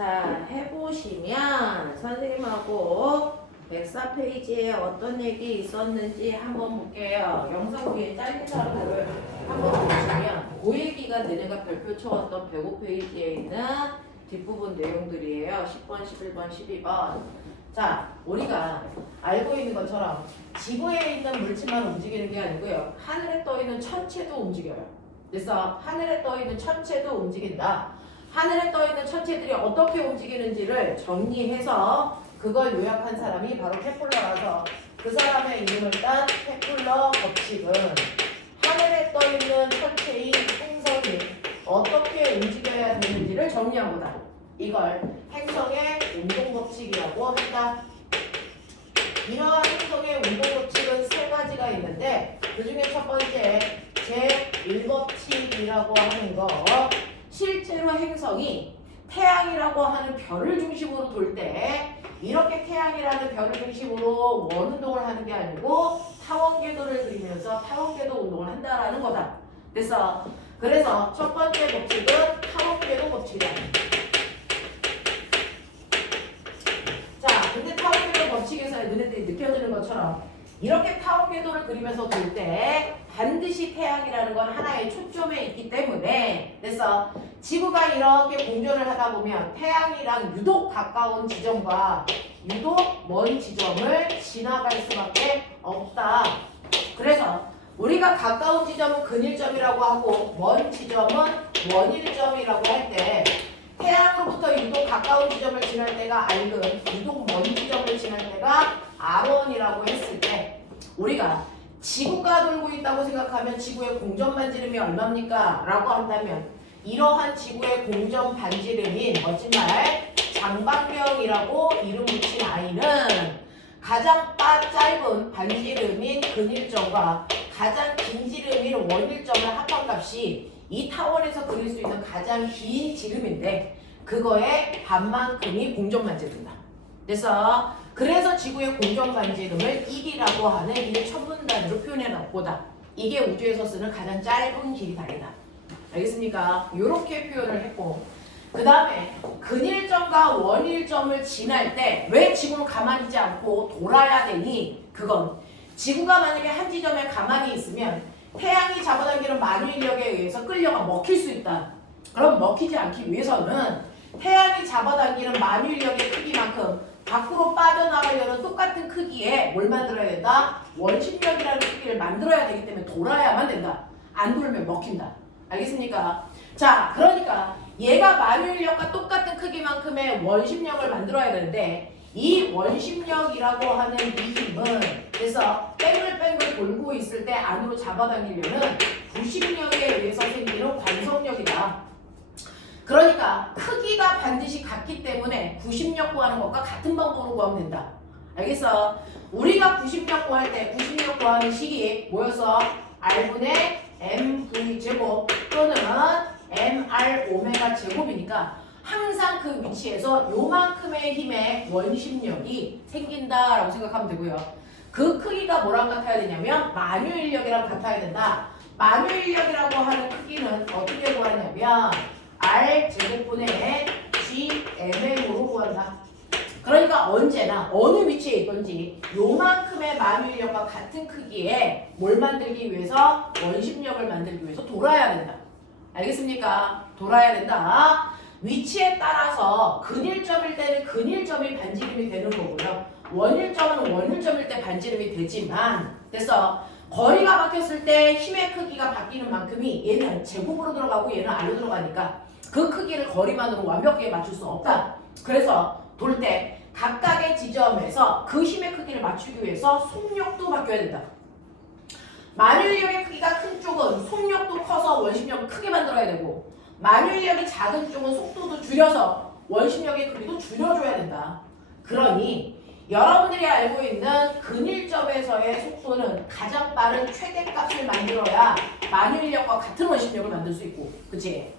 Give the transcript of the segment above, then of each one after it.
자, 해보시면 선생님하고 104페이지에 어떤 얘기 있었는지 한번 볼게요. 영상 위에 짧은 자료를 한번 보시면 그 얘기가 너네가 별표 쳐왔던 105페이지에 있는 뒷부분 내용들이에요. 10번, 11번, 12번. 자, 우리가 알고 있는 것처럼 지구에 있는 물질만 움직이는 게 아니고요. 하늘에 떠 있는 천체도 움직여요. 그래서 하늘에 떠 있는 천체도 움직인다. 하늘에 떠 있는 천체들이 어떻게 움직이는지를 정리해서 그걸 요약한 사람이 바로 케플러라서 그 사람의 이름을 딴 케플러 법칙은 하늘에 떠 있는 천체의 행성이 어떻게 움직여야 되는지를 정리한 거다. 이걸 행성의 운동 법칙이라고 한다. 이러한 행성의 운동 법칙은 세 가지가 있는데 그 중에 첫 번째 제1법칙이라고 하는 거, 실제로 행성이 태양이라고 하는 별을 중심으로 돌 때 이렇게 태양이라는 별을 중심으로 원운동을 하는 게 아니고 타원궤도를 그리면서 타원궤도 운동을 한다라는 거다. 그래서 첫 번째 법칙은 타원궤도 법칙이다. 자, 근데 타원궤도 법칙에서 너네들이 느껴지는 것처럼 이렇게 타원궤도를 그리면서 돌 때 반드시 태양이라는 건 하나의 초점에 있기 때문에 지구가 이렇게 공전을 하다 보면 태양이랑 유독 가까운 지점과 유독 먼 지점을 지나갈 수밖에 없다. 그래서 우리가 가까운 지점은 근일점이라고 하고 먼 지점은 원일점이라고 할 때 태양으로부터 유독 가까운 지점을 지날 때가 R근, 유독 먼 지점을 지날 때가 R1이라고 했을 때 우리가 지구가 돌고 있다고 생각하면 지구의 공전 반지름이 얼마입니까? 라고 한다면 이러한 지구의 공전 반지름인 멋진 말 장방경이라고 이름 붙인 I는 가장 짧은 반지름인 근일점과 가장 긴 지름인 원일점의 합한값이 이 타원에서 그릴 수 있는 가장 긴 지름인데 그거의 반만큼이 공전 반지름이다. 그래서 지구의 공전 반지름을 1이라고 하는 1천분단으로 표현해 놓고다. 이게 우주에서 쓰는 가장 짧은 길이 다르다. 알겠습니까? 이렇게 표현을 했고 그 다음에 근일점과 원일점을 지날 때 왜 지구는 가만히 있지 않고 돌아야 되니? 그건 지구가 만약에 한 지점에 가만히 있으면 태양이 잡아당기는 만유인력에 의해서 끌려가 먹힐 수 있다. 그럼 먹히지 않기 위해서는 태양이 잡아당기는 만유인력의 크기만큼 밖으로 빠져나가려는 똑같은 크기의 뭘 만들어야 된다? 원심력이라는 크기를 만들어야 되기 때문에 돌아야만 된다. 안 돌면 먹힌다. 알겠습니까? 자, 그러니까 얘가 만유인력과 똑같은 크기만큼의 원심력을 만들어야 되는데 이 원심력이라고 하는 이 힘은 그래서 뺑글뺑글 돌고 있을 때 안으로 잡아당기려는 부심력에 의해서 생기는 관성력이다. 그러니까 크기가 반드시 같기 때문에 구심력 구하는 것과 같은 방법으로 구하면 된다. 알겠어? 우리가 구심력 구할 때 구심력 구하는 식이 뭐였어? R분의 mv 제곱 또는 mr 오메가 제곱이니까 항상 그 위치에서 요만큼의 힘의 원심력이 생긴다라고 생각하면 되고요. 그 크기가 뭐랑 같아야 되냐면 만유인력이랑 같아야 된다. 만유인력이라고 하는 크기는 어떻게 구하냐면 R 제곱분의 GMM으로 구한다. 그러니까 언제나 어느 위치에 있든지 요만큼의 만유인력과 같은 크기의 뭘 만들기 위해서 원심력을 만들기 위해서 돌아야 된다. 알겠습니까? 돌아야 된다. 위치에 따라서 근일점일 때는 근일점이 반지름이 되는 거고요. 원일점은 원일점일 때 반지름이 되지만 거리가 바뀌었을 때 힘의 크기가 바뀌는 만큼이 얘는 제곱으로 들어가고 얘는 R로 들어가니까 그 크기를 거리만으로 완벽하게 맞출 수 없다. 그래서 돌 때 각각의 지점에서 그 힘의 크기를 맞추기 위해서 속력도 바뀌어야 된다. 만유인력의 크기가 큰 쪽은 속력도 커서 원심력을 크게 만들어야 되고 만유인력이 작은 쪽은 속도도 줄여서 원심력의 크기도 줄여줘야 된다. 그러니 여러분들이 알고 있는 근일점에서의 속도는 가장 빠른 최대값을 만들어야 만유인력과 같은 원심력을 만들 수 있고, 그치?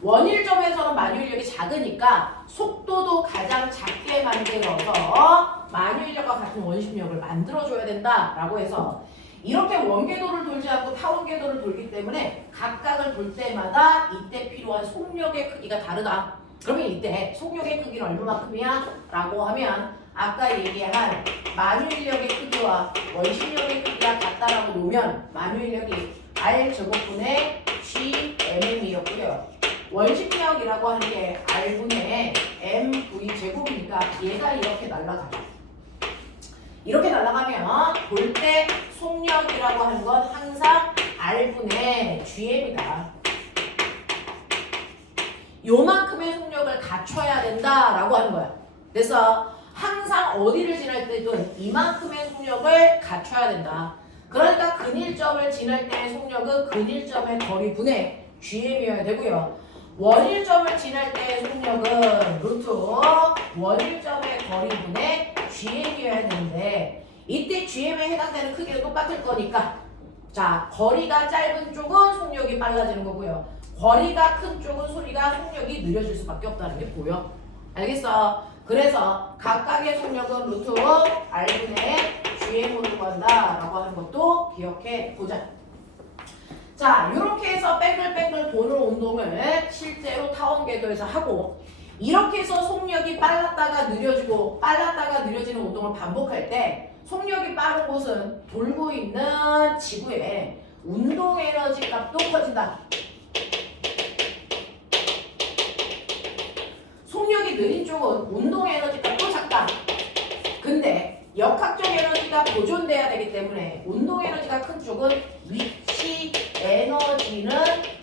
원일점에서는 만유인력이 작으니까 속도도 가장 작게 만들어서 만유인력과 같은 원심력을 만들어줘야 된다라고 해서 이렇게 원궤도를 돌지 않고 타원궤도를 돌기 때문에 각각을 돌 때마다 이때 필요한 속력의 크기가 다르다. 그러면 이때 속력의 크기는 얼마만큼이야? 라고 하면 아까 얘기한 만유인력의 크기와 원심력의 크기가 같다라고 놓으면 만유인력이 R 제곱분의 GMM이었고요. 원심력이라고 하는 게 R분의 MV 제곱이니까 얘가 이렇게 날아가죠. 이렇게 날아가면 볼 때 속력이라고 하는 건 항상 R분의 GM이다. 요만큼의 속력을 갖춰야 된다라고 하는 거야. 그래서 항상 어디를 지날 때든 이만큼의 속력을 갖춰야 된다. 그러니까 근일점을 지날 때의 속력은 근일점의 거리분의 GM이어야 되고요. 원일점을 지날 때의 속력은 루트 원일점의 거리분의 GM이어야 되는데 이때 GM에 해당되는 크기는 똑같을 거니까 자 거리가 짧은 쪽은 속력이 빨라지는 거고요. 거리가 큰 쪽은 속력이 느려질 수밖에 없다는 게 보여. 알겠어? 그래서 각각의 속력은 루트 R분의 GM으로 구한다라고 하는 것도 기억해 보자. 자, 이렇게 해서 뺑글뺑글 도는 운동을 실제로 타원 궤도에서 하고 이렇게 해서 속력이 빨랐다가 느려지고 빨랐다가 느려지는 운동을 반복할 때 속력이 빠른 곳은 돌고 있는 지구의 운동 에너지 값도 커진다. 속력이 느린 쪽은 운동 에너지 값도 작다. 근데 역학적 에너지가 보존돼야 되기 때문에 운동 에너지가 큰 쪽은 위치 에너지는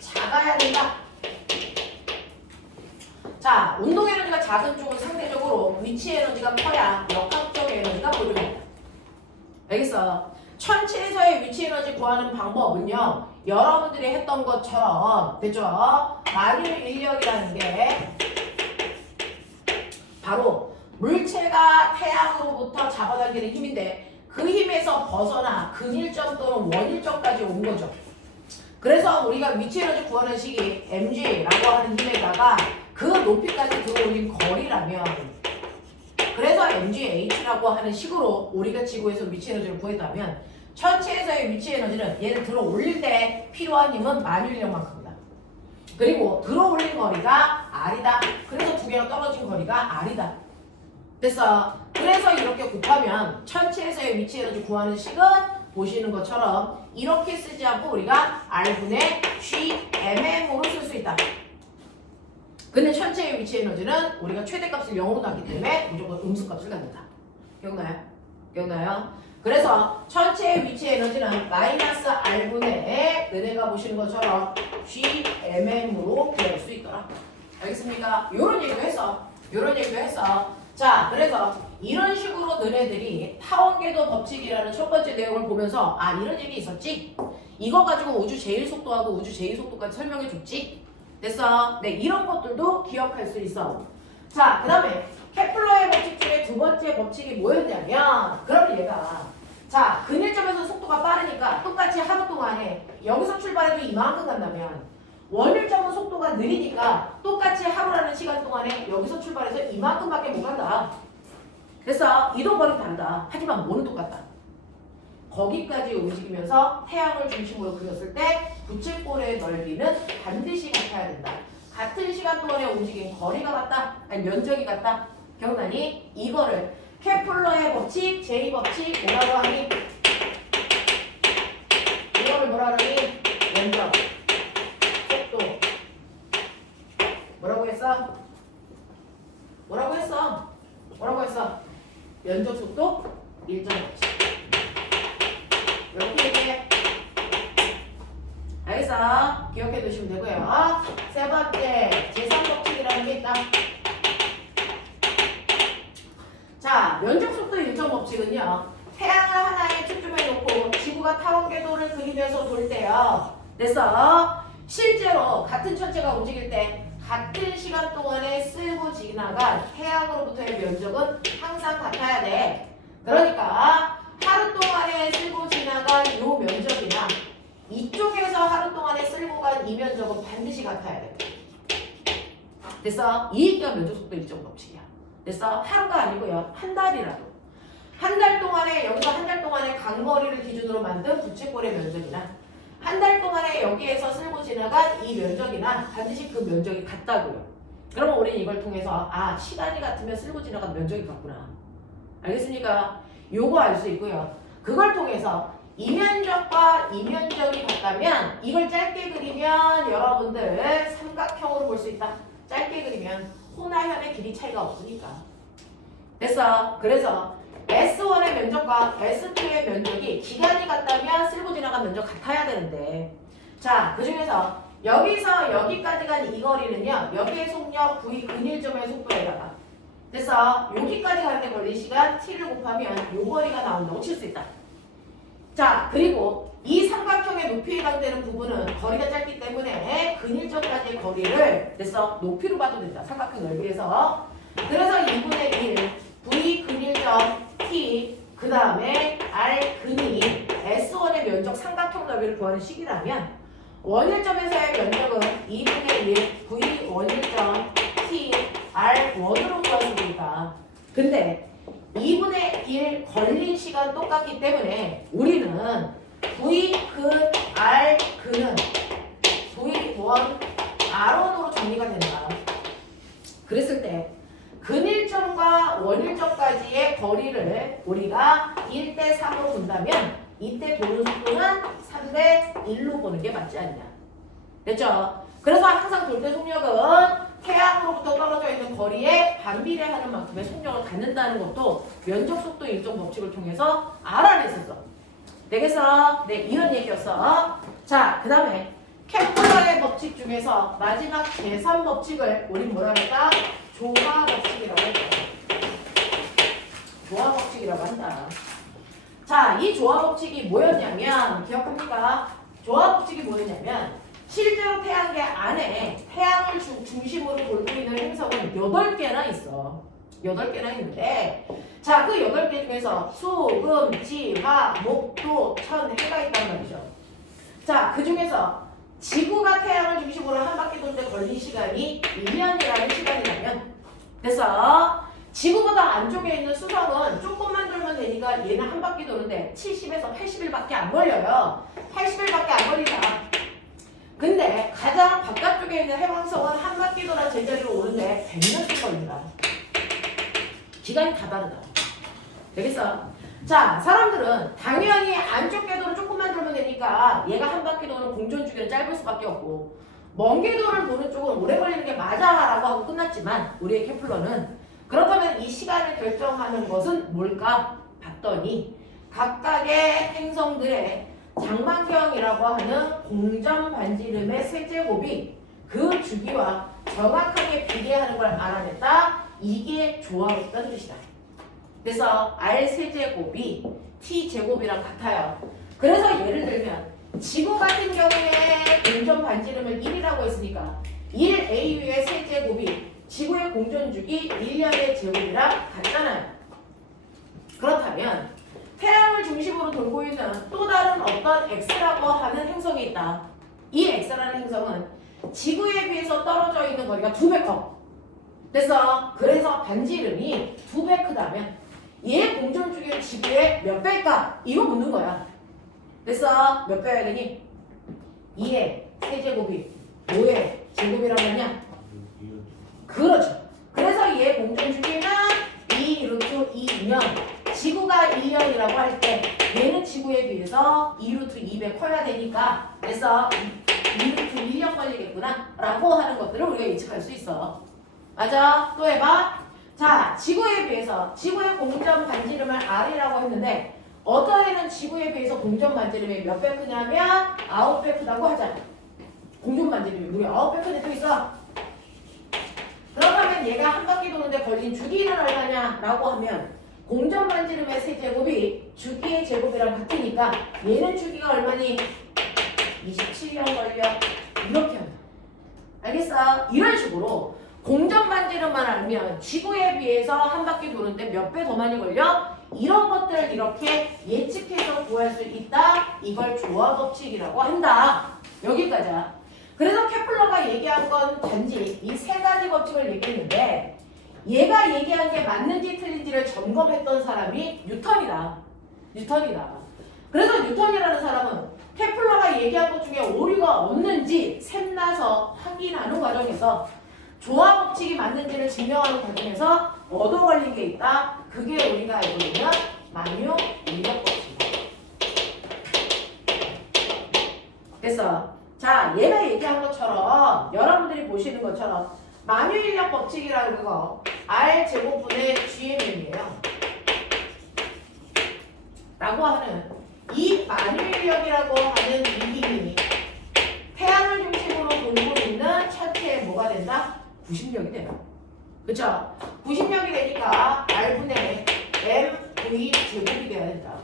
작아야 된다. 자, 운동 에너지가 작은 쪽은 상대적으로 위치 에너지가 커야 역학적 에너지가 보존된다. 알겠어? 천체에서의 위치 에너지 구하는 방법은요. 여러분들이 했던 것처럼 됐죠? 만유 인력이라는 게 바로 물체가 태양으로부터 잡아당기는 힘인데 그 힘에서 벗어나 근일점 또는 원일점까지 온 거죠. 그래서 우리가 위치 에너지 구하는 식이 mg라고 하는 힘에다가 그 높이까지 들어올린 거리라면 그래서 mgh라고 하는 식으로 우리가 지구에서 위치 에너지를 구했다면 천체에서의 위치 에너지는 얘를 들어 올릴 때 필요한 힘은 만유인력만큼이다. 그리고 들어 올린 거리가 r이다. 그래서 두 개가 떨어진 거리가 r이다. 됐어. 그래서 이렇게 곱하면 천체에서의 위치 에너지 구하는 식은 보시는 것처럼 이렇게 쓰지 않고 우리가 r분의 GMM으로 쓸 수 있다. 근데 천체의 위치 에너지는 우리가 최대값을 0으로 놨기 때문에 무조건 음수값을 갖는다. 기억나요? 기억나요? 그래서 천체의 위치 에너지는 마이너스 r분의 너네가 보시는 것처럼 GMM으로 구할 수 있더라. 알겠습니까? 요런 얘기도 했어. 요런 얘기도 했어. 자, 그래서 이런 식으로 너네들이 타원궤도 법칙이라는 첫 번째 내용을 보면서 아, 이런 얘기 있었지? 이거 가지고 우주 제일속도하고 우주 제이속도까지 설명해 줬지? 됐어? 네, 이런 것들도 기억할 수 있어. 자, 그 다음에 케플러의 법칙 중에 두 번째 법칙이 뭐였냐면 그럼 얘가 자, 근일점에서 속도가 빠르니까 똑같이 하루 동안에 여기서 출발해도 이만큼 간다면 원일점은 속도가 느리니까 똑같이 하루라는 시간 동안에 여기서 출발해서 이만큼밖에 못 간다. 그래서 이동 거리 다르다. 하지만 뭐는 똑같다. 거기까지 움직이면서 태양을 중심으로 그렸을 때 부채꼴의 넓이는 반드시 같아야 된다. 같은 시간 동안에 움직인 거리가 같다. 아니 면적이 같다. 기억나니? 이거를 케플러의 법칙, 제이 법칙 뭐라고 하니? 이거를 뭐라 그러니? 면적, 속도. 뭐라고 했어? 뭐라고 했어? 뭐라고 했어? 면적, 속도, 일정 법칙. 이렇게 얘기해. 알겠어? 기억해 두시면 되고요. 세 번째, 제3법칙이라는 게 있다. 자, 면적속도 일정 법칙은요. 태양을 하나의 초점에 놓고 지구가 타원궤도를 그리면서 돌 때요. 그래서 실제로 같은 천체가 움직일 때 같은 시간 동안에 쓸고 지나간 태양으로부터의 면적은 항상 같아야 돼. 그러니까 하루 동안에 쓸고 지나간 이 면적이나 이쪽에서 하루 동안에 쓸고 간 이 면적은 반드시 같아야 돼. 그래서 이익과 면적속도 일정 법칙이야. 그래서 하루가 아니고요. 한 달이라도. 한 달 동안에 여기서 한 달 동안에 강거리를 기준으로 만든 부채꼴의 면적이나 한 달 동안에 여기에서 쓸고 지나간 이 면적이나 반드시 그 면적이 같다고요. 그러면 우리는 이걸 통해서 시간이 같으면 쓸고 지나간 면적이 같구나. 알겠습니까? 요거 알 수 있고요. 그걸 통해서 이 면적과 이 면적이 같다면 이걸 짧게 그리면 여러분들 삼각형으로 볼 수 있다. 짧게 그리면 호나현의 길이 차이가 없으니까. 됐어. 그래서 S1의 면적과 S2의 면적이 기간이 같다면 쓸고 지나간 면적 같아야 되는데, 자, 그 중에서 여기서 여기까지 간 이 거리는요, 여기의 속력 V 근일점의 속도에다가, 됐어. 여기까지 가는데 걸린 시간 t를 곱하면 요 거리가 나온다고 칠 수 있다. 자, 그리고 이 삼각형의 높이에 해당되는 부분은 거리가 짧기 때문에 근일점까지의 거리를, 됐어, 높이로 봐도 된다. 삼각형 넓이에서. 그래서 2분의 1 V 근일점 t 그 다음에 r 근이 S1의 면적 삼각형 넓이를 구하는 식이라면 원일점에서의 면적은 2분의 1 V 원일점 t r1으로 구하십니다. 근데 2분의 1 걸린 시간 똑같기 때문에 우리는 V 근 R 근은 V1 R1으로 정리가 된다. 그랬을 때 근일점과 원일점까지의 거리를 우리가 1대 3으로 본다면 이때 도는 속도는 3대 1로 보는 게 맞지 않냐. 됐죠? 그래서 항상 돌 때 속력은 태양으로부터 떨어져 있는 거리에 반비례하는 만큼의 속력을 갖는다는 것도 면적 속도 일정 법칙을 통해서 알아냈었어. 되겠어? 네, 이런 얘기였어. 자, 그 다음에 케플러의 법칙 중에서 마지막 계산 법칙을 우리 뭐라 할까? 조화 법칙이라고 했다. 조화 법칙이라고 한다. 자, 이 조화 법칙이 뭐였냐면 기억합니까? 조화 법칙이 뭐였냐면 실제로 태양계 안에 태양을 중심으로 돌고 있는 행성은 8개나 있어. 8개나 있는데, 자, 그 8개 중에서 수, 금, 지, 화, 목, 토, 천, 해가 있단 말이죠. 자, 그 중에서 지구가 태양을 중심으로 한 바퀴 돌 때 걸린 시간이 1년이라는 시간이라면, 됐어. 지구보다 안쪽에 있는 수성은 조금만 돌면 되니까 얘는 한 바퀴 도는데 70에서 80일밖에 안 걸려요. 80일밖에 안 걸린다. 근데 가장 바깥쪽에 있는 해왕성은 한 바퀴 돌아 제자리로 오는데 100년씩 걸린다. 기간이 다 다르다. 되겠어? 자, 사람들은 당연히 안쪽 궤도를 조금만 돌면 되니까 얘가 한 바퀴 도는 공전 주기는 짧을 수밖에 없고 먼 궤도를 보는 쪽은 오래 걸리는 게 맞아라고 하고 끝났지만 우리의 케플러는 그렇다면 이 시간을 결정하는 것은 뭘까? 봤더니 각각의 행성들의 장막형이라고 하는 공전 반지름의 세제곱이 그 주기와 정확하게 비례하는 걸 알아냈다. 이게 조화롭다는 뜻이다. 그래서 R 세제곱이 T 제곱이랑 같아요. 그래서 예를 들면 지구 같은 경우에 공전 반지름을 1이라고 했으니까 1AU의 세제곱이 지구의 공전 주기 1년의 제곱이랑 같잖아요. 그렇다면 태양을 중심으로 돌고 있는 또 다른 어떤 X라고 하는 행성이 있다. 이 X라는 행성은 지구에 비해서 떨어져 있는 거리가 2배 커. 됐어? 그래서 반지름이 2배 크다면 얘 공전 주기는 지구의 몇 배일까? 이거 묻는 거야. 됐어? 몇 배여야 되니? 2의 세제곱이 5의 제곱이라고 했냐? 그렇죠. 그래서 얘 공전 주기는 2 루트 2년. 지구가 1년이라고 할 때 얘는 지구에 비해서 2 루트 2배 커야 되니까 그래서 2 루트 1년 걸리겠구나 라고 하는 것들을 우리가 예측할 수 있어. 맞아? 또 해봐. 자, 지구에 비해서 지구의 공전 반지름을 R이라고 했는데 어떤 애는 지구에 비해서 공전 반지름이 몇 배 크냐면 9배 크다고 하자. 공전 반지름이 우리 9배 큰 애도 있어. 그렇다면 얘가 한 바퀴 도는데 걸린 주기는 얼마냐라고 하면 공전 반지름의 세제곱이 주기의 제곱이랑 같으니까 얘는 주기가 얼마니? 27년 걸려. 이렇게 한다. 알겠어? 이런 식으로 공전 반지름만 알면 지구에 비해서 한 바퀴 도는데 몇 배 더 많이 걸려? 이런 것들을 이렇게 예측해서 구할 수 있다. 이걸 조화 법칙이라고 한다. 여기까지야. 그래서 케플러가 얘기한 건 단지 이 세 가지 법칙을 얘기했는데 얘가 얘기한 게 맞는지 틀린지를 점검했던 사람이 뉴턴이다. 뉴턴이다. 그래서 뉴턴이라는 사람은 케플러가 얘기한 것 중에 오류가 없는지 샘나서 확인하는 과정에서 조화 법칙이 맞는지를 증명하는 과정에서 얻어 걸린 게 있다. 그게 우리가 알고 있는 만유 인력 법칙이다. 됐어. 자, 얘가 얘기한 것처럼 여러분들이 보시는 것처럼 만유 인력 법칙이라는 거 R 제곱분의 GM이에요. 라고 하는 이 만유 인력이라고 하는 이 힘이 태양을 중심으로 돌고 있는 천체에 뭐가 된다? 구심력이 된다. 그쵸? 구심력이 되니까 R분의 MV 제곱이 돼야 된다.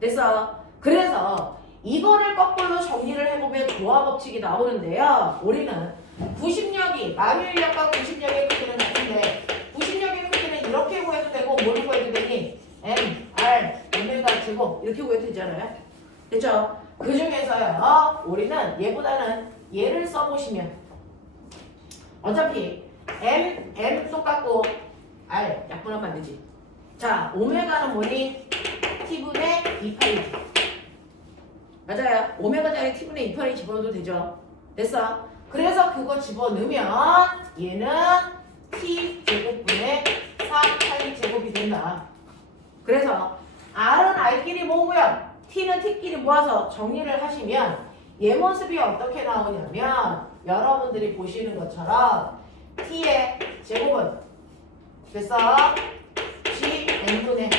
됐어? 그래서 이거를 거꾸로 정리를 해보면 조화 법칙이 나오는데요. 우리는 구심력이 만유인력과 구심력의 크기는 같은데 구심력의 크기는 이렇게 구해도 되고 뭘 구해도 되니? M, R, 오메가 제곱 이렇게 구해도 되잖아요. 됐죠? 그 중에서요 우리는 얘보다는 얘를 써보시면 어차피 M 똑같고 R 약분하면 안 되지. 자, 오메가는 뭐니? T분의 2파이지. 맞아요. 오메가 자리 T분의 2파이 집어넣어도 되죠. 됐어? 그래서 그거 집어넣으면 얘는 T제곱분의 4파이 제곱이 된다. 그래서 R은 R끼리 모으고요. T는 T끼리 모아서 정리를 하시면 얘 모습이 어떻게 나오냐면 여러분들이 보시는 것처럼 T의 제곱은 됐어? GN분의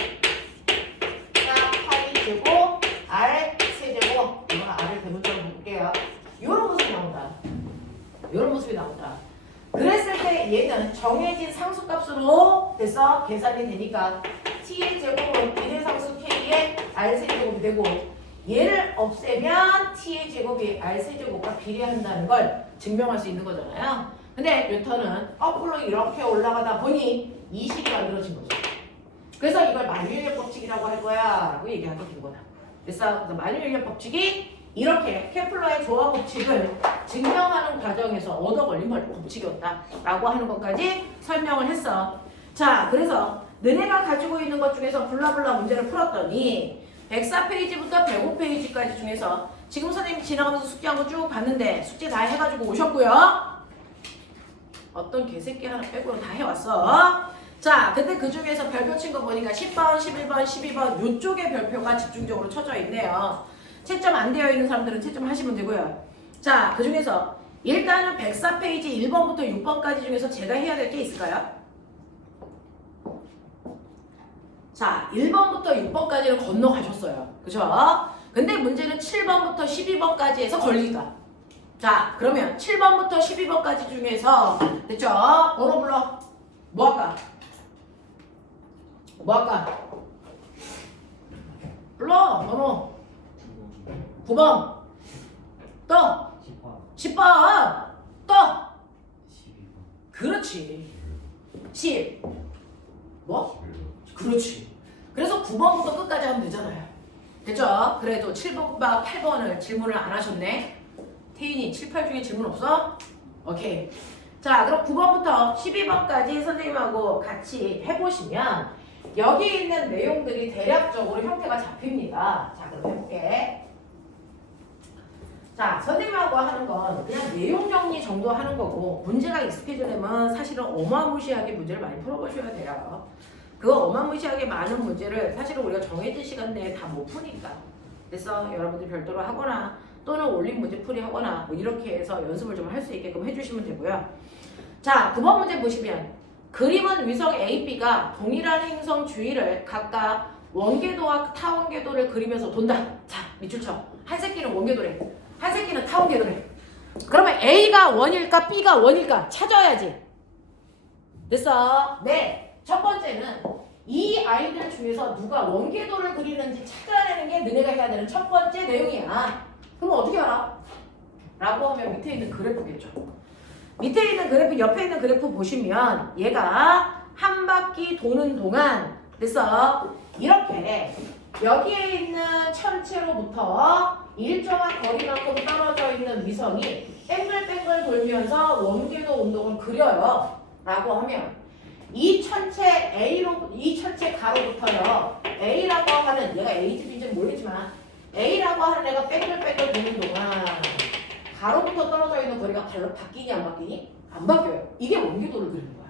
4파이 제곱 R 세제곱 이거 R을 대문자로 볼게요. 이런 모습이 나온다. 이런 모습이 나온다. 그랬을 때 얘는 정해진 상수값으로 됐어? 계산이 되니까 T의 제곱은 비례상수 K의 R세제곱이 되고 얘를 없애면 T의 제곱이 R세제곱과 비례한다는 걸 증명할 수 있는 거잖아요. 근데 뉴턴은 거꾸로 이렇게 올라가다 보니 이 식이 만들어진 거죠. 그래서 이걸 만유인력 법칙이라고 할 거야 라고 얘기하게 된 거다. 그래서 만유인력 법칙이 이렇게 케플러의 조화 법칙을 증명하는 과정에서 얻어 걸린 법칙이었다 라고 하는 것까지 설명을 했어. 자, 그래서 너네가 가지고 있는 것 중에서 블라블라 문제를 풀었더니 104페이지부터 105페이지까지 중에서 지금 선생님이 지나가면서 숙제한 거 쭉 봤는데 숙제 다 해가지고 오셨고요. 어떤 개새끼 하나 빼고는 다 해왔어. 자, 근데 그 중에서 별표 친 거 보니까 10번, 11번, 12번 요쪽에 별표가 집중적으로 쳐져 있네요. 채점 안 되어 있는 사람들은 채점 하시면 되고요. 자, 그 중에서 일단은 104페이지 1번부터 6번까지 중에서 제가 해야 될 게 있을까요? 자, 1번부터 6번까지는 건너가셨어요. 그죠? 근데 문제는 7번부터 12번까지 해서 걸리다. 자, 그러면 7번부터 12번까지 중에서 됐죠? 번호 불러. 뭐 할까? 뭐 할까? 불러. 번호. 9번. 또. 10번. 또. 그렇지. 10. 뭐? 그렇지. 그래서 9번부터 끝까지 하면 되잖아요. 됐죠? 그래도 7번과 8번을 질문을 안 하셨네. 태인이 7, 8 중에 질문 없어? 오케이. 자, 그럼 9번부터 12번까지 선생님하고 같이 해보시면 여기 있는 내용들이 대략적으로 형태가 잡힙니다. 자, 그럼 해볼게. 자, 선생님하고 하는 건 그냥 내용 정리 정도 하는 거고 문제가 익숙해지려면 사실은 어마무시하게 문제를 많이 풀어보셔야 돼요. 그 어마무시하게 많은 문제를 사실은 우리가 정해진 시간 내에 다 못 푸니까. 그래서 여러분들 별도로 하거나 또는 올린 문제 풀이 하거나 뭐 이렇게 해서 연습을 좀 할 수 있게끔 해주시면 되고요. 자, 9번 문제 보시면 그림은 위성 A, B가 동일한 행성 주위를 각각 원궤도와 타원궤도를 그리면서 돈다. 자, 밑줄 쳐. 한 새끼는 원궤도래. 한 새끼는 타원궤도래. 그러면 A가 원일까 B가 원일까 찾아야지. 됐어? 네. 첫 번째는 이 아이들 중에서 누가 원궤도를 그리는지 찾아내는 게 너네가 해야 되는 첫 번째 내용이야. 그럼 어떻게 알아? 라고 하면 밑에 있는 그래프겠죠. 밑에 있는 그래프, 옆에 있는 그래프 보시면 얘가 한 바퀴 도는 동안 됐어? 이렇게 여기에 있는 천체로부터 일정한 거리만큼 떨어져 있는 위성이 뺑글뺑글 돌면서 원궤도 운동을 그려요. 라고 하면 이 천체 A로, 이 천체 가로부터요. A라고 하는, 얘가 A지 B인지는 모르겠지만 A라고 하는 애가 뺑글뺑글 도는 동안 가로부터 떨어져 있는 거리가 바뀌니 안 바뀌니? 안 바뀌어요. 이게 원궤도를 그리는 거야.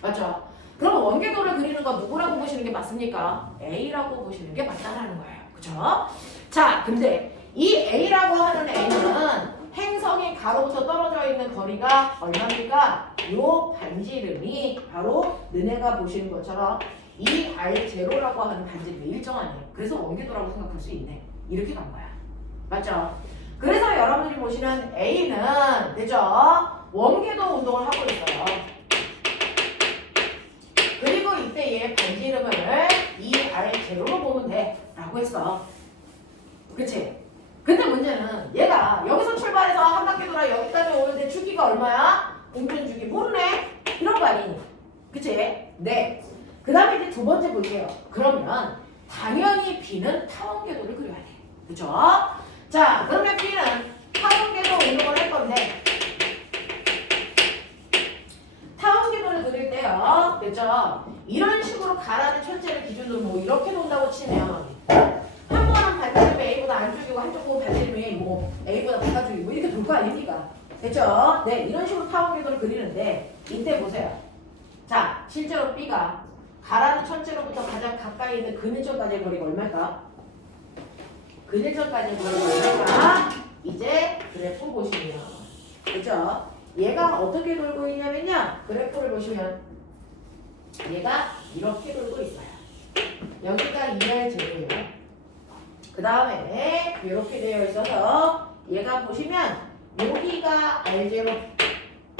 맞죠? 그럼 원궤도를 그리는 거 누구라고 보시는 게 맞습니까? A라고 보시는 게 맞다라는 거예요. 그쵸? 자, 근데 이 A라고 하는 A는 행성이 가로부터 떨어져 있는 거리가 얼마입니까? 요 반지름이 바로 너네가 보시는 것처럼 이 R0라고 하는 반지름이 일정하네요. 그래서 원궤도라고 생각할 수 있네. 이렇게 간 거야. 맞죠? 그래서 여러분들이 보시는 A는 되죠? 원궤도 운동을 하고 있어요. 그리고 이때 얘 반지름을 2R0로 보면 돼 라고 했어. 그치? 근데 문제는 얘가 여기서 출발해서 한 바퀴 돌아 여기까지 오는데 주기가 얼마야? 공전 주기 모르네? 이런 거 아니니? 그치? 네. 그 다음에 이제 두 번째 볼게요. 그러면 당연히 B는 타원궤도를 그려야 돼. 그쵸? 자, 그러면 B는 타원궤도 운동을 할 건데 타원궤도를 그릴 때요. 됐죠? 이런 식으로 가라는 천체를 기준으로 뭐 이렇게 논다고 치면 한 번은 반지름이 A보다 안 죽이고 한쪽 보고 반지름이 뭐 A보다 바깥 죽이고 이렇게 볼 거 아닙니까? 됐죠? 네, 이런 식으로 타원궤도를 그리는데 이때 보세요. 자, 실제로 B가 가라는 천체로부터 가장 가까이 있는 근일점까지의 거리가 얼마일까? 근일점까지의 거리가 얼마일까? 이제 그래프 보시면 그죠? 얘가 어떻게 돌고 있냐면요. 그래프를 보시면 얘가 이렇게 돌고 있어요. 여기가 2R0예요. 그 다음에 이렇게 되어 있어서 얘가 보시면 여기가 R0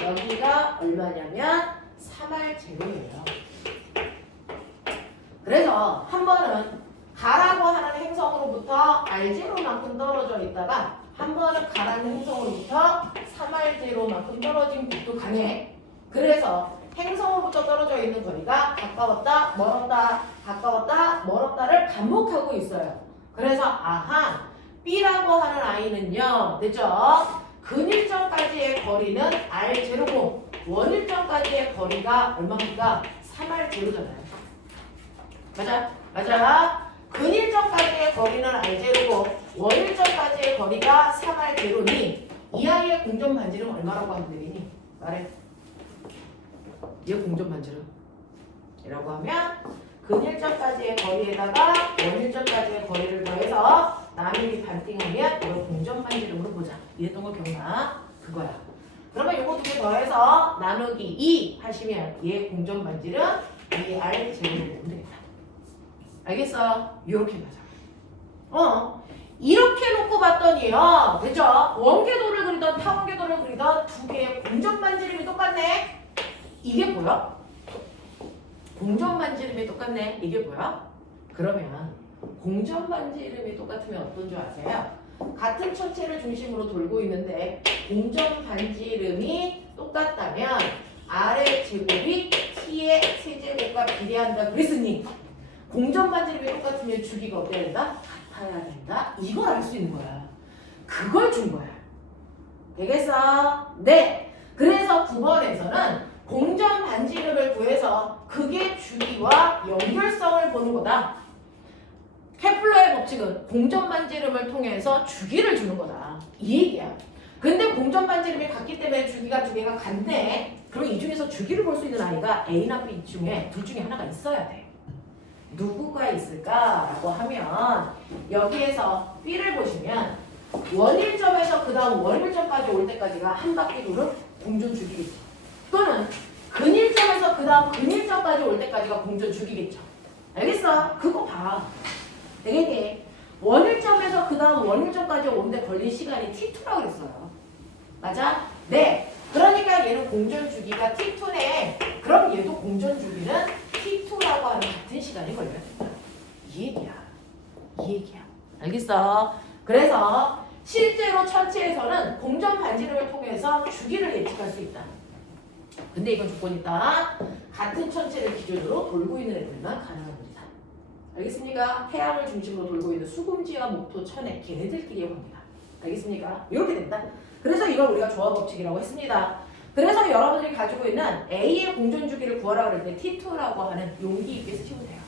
여기가 얼마냐면 3R0예요. 그래서 한 번은 가라고 하는 행성으로부터 R0만큼 떨어져 있다가 한 번은 가라는 행성으로부터 3R0만큼 떨어진 곳도 가네. 그래서 행성으로부터 떨어져 있는 거리가 가까웠다 멀었다 가까웠다 멀었다를 반복하고 있어요. 그래서 아하 B라고 하는 아이는요. 됐죠? 근일점까지의 거리는 R0고 원일점까지의 거리가 얼마입니까? 3R0잖아요. 맞아? 맞아? 근일점까지의 거리는 R0고 원일점까지의 거리가 3R0니 이 아이의 공전 반지름 얼마라고 하면 되겠니? 말해. 얘 공전 반지름 이라고 하면 근일점까지의 거리에다가 원일점까지의 거리를 더해서 나누기 반띵하면 이걸 공전 반지름으로 보자. 이랬던 거 기억나? 그거야. 그러면 이거 두 개 더해서 나누기 2 하시면 얘 공전 반지름 이 R 제곱으로 보면 되겠다. 알겠어? 이렇게 가자. 이렇게 놓고 봤더니요. 됐죠? 원궤도를 그리던 타원궤도를 그리던 두 개의 공전 반지름이 똑같네. 이게 뭐야? 공전 반지름이 똑같네. 이게 뭐야? 그러면 공전 반지름이 똑같으면 어떤 줄 아세요? 같은 천체를 중심으로 돌고 있는데 공전 반지름이 똑같다면 R의 제곱이 T의 세제곱과 비례한다 그랬으니 공전 반지름이 똑같으면 주기가 어때야 된다? 같아야 된다. 이걸 알 수 있는 거야. 그걸 준 거야. 되겠어? 네. 그래서 9번에서는 공전 반지름을 구해서 그게 주기와 연결성을 보는 거다. 케플러의 법칙은 공전 반지름을 통해서 주기를 주는 거다. 이 얘기야. 근데 공전 반지름이 같기 때문에 주기가 두 개가 같네. 그럼 이 중에서 주기를 볼 수 있는 아이가 A나 B 중에 둘 중에 하나가 있어야 돼. 누구가 있을까라고 하면 여기에서 B를 보시면 원일점에서 그 다음 원일점까지 올 때까지가 한 바퀴 도는 공전 주기겠죠. 또는 근일점에서 그 다음 근일점까지 올 때까지가 공전 주기겠죠. 알겠어? 그거 봐. 되겠니? 원일점에서 그 다음 원일점까지 오는데 걸린 시간이 T2라고 그랬어요. 맞아? 네. 그러니까 얘는 공전 주기가 T2네. 그럼 얘도 공전 주기는 T2라고 하는 같은 시간이 걸려야 된다. 이 얘기야. 이 얘기야. 알겠어? 그래서 실제로 천체에서는 공전 반지름을 통해서 주기를 예측할 수 있다. 근데 이건 조건이 있다. 같은 천체를 기준으로 돌고 있는 애들만 가능한 겁니다. 알겠습니까? 태양을 중심으로 돌고 있는 수금지와 목토, 천해 걔네들끼리의 관계다. 알겠습니까? 이렇게 된다. 그래서 이걸 우리가 조화 법칙이라고 했습니다. 그래서 여러분들이 가지고 있는 A의 공전 주기를 구하라 그럴 때 T2라고 하는 용기 있게 쓰시면 돼요.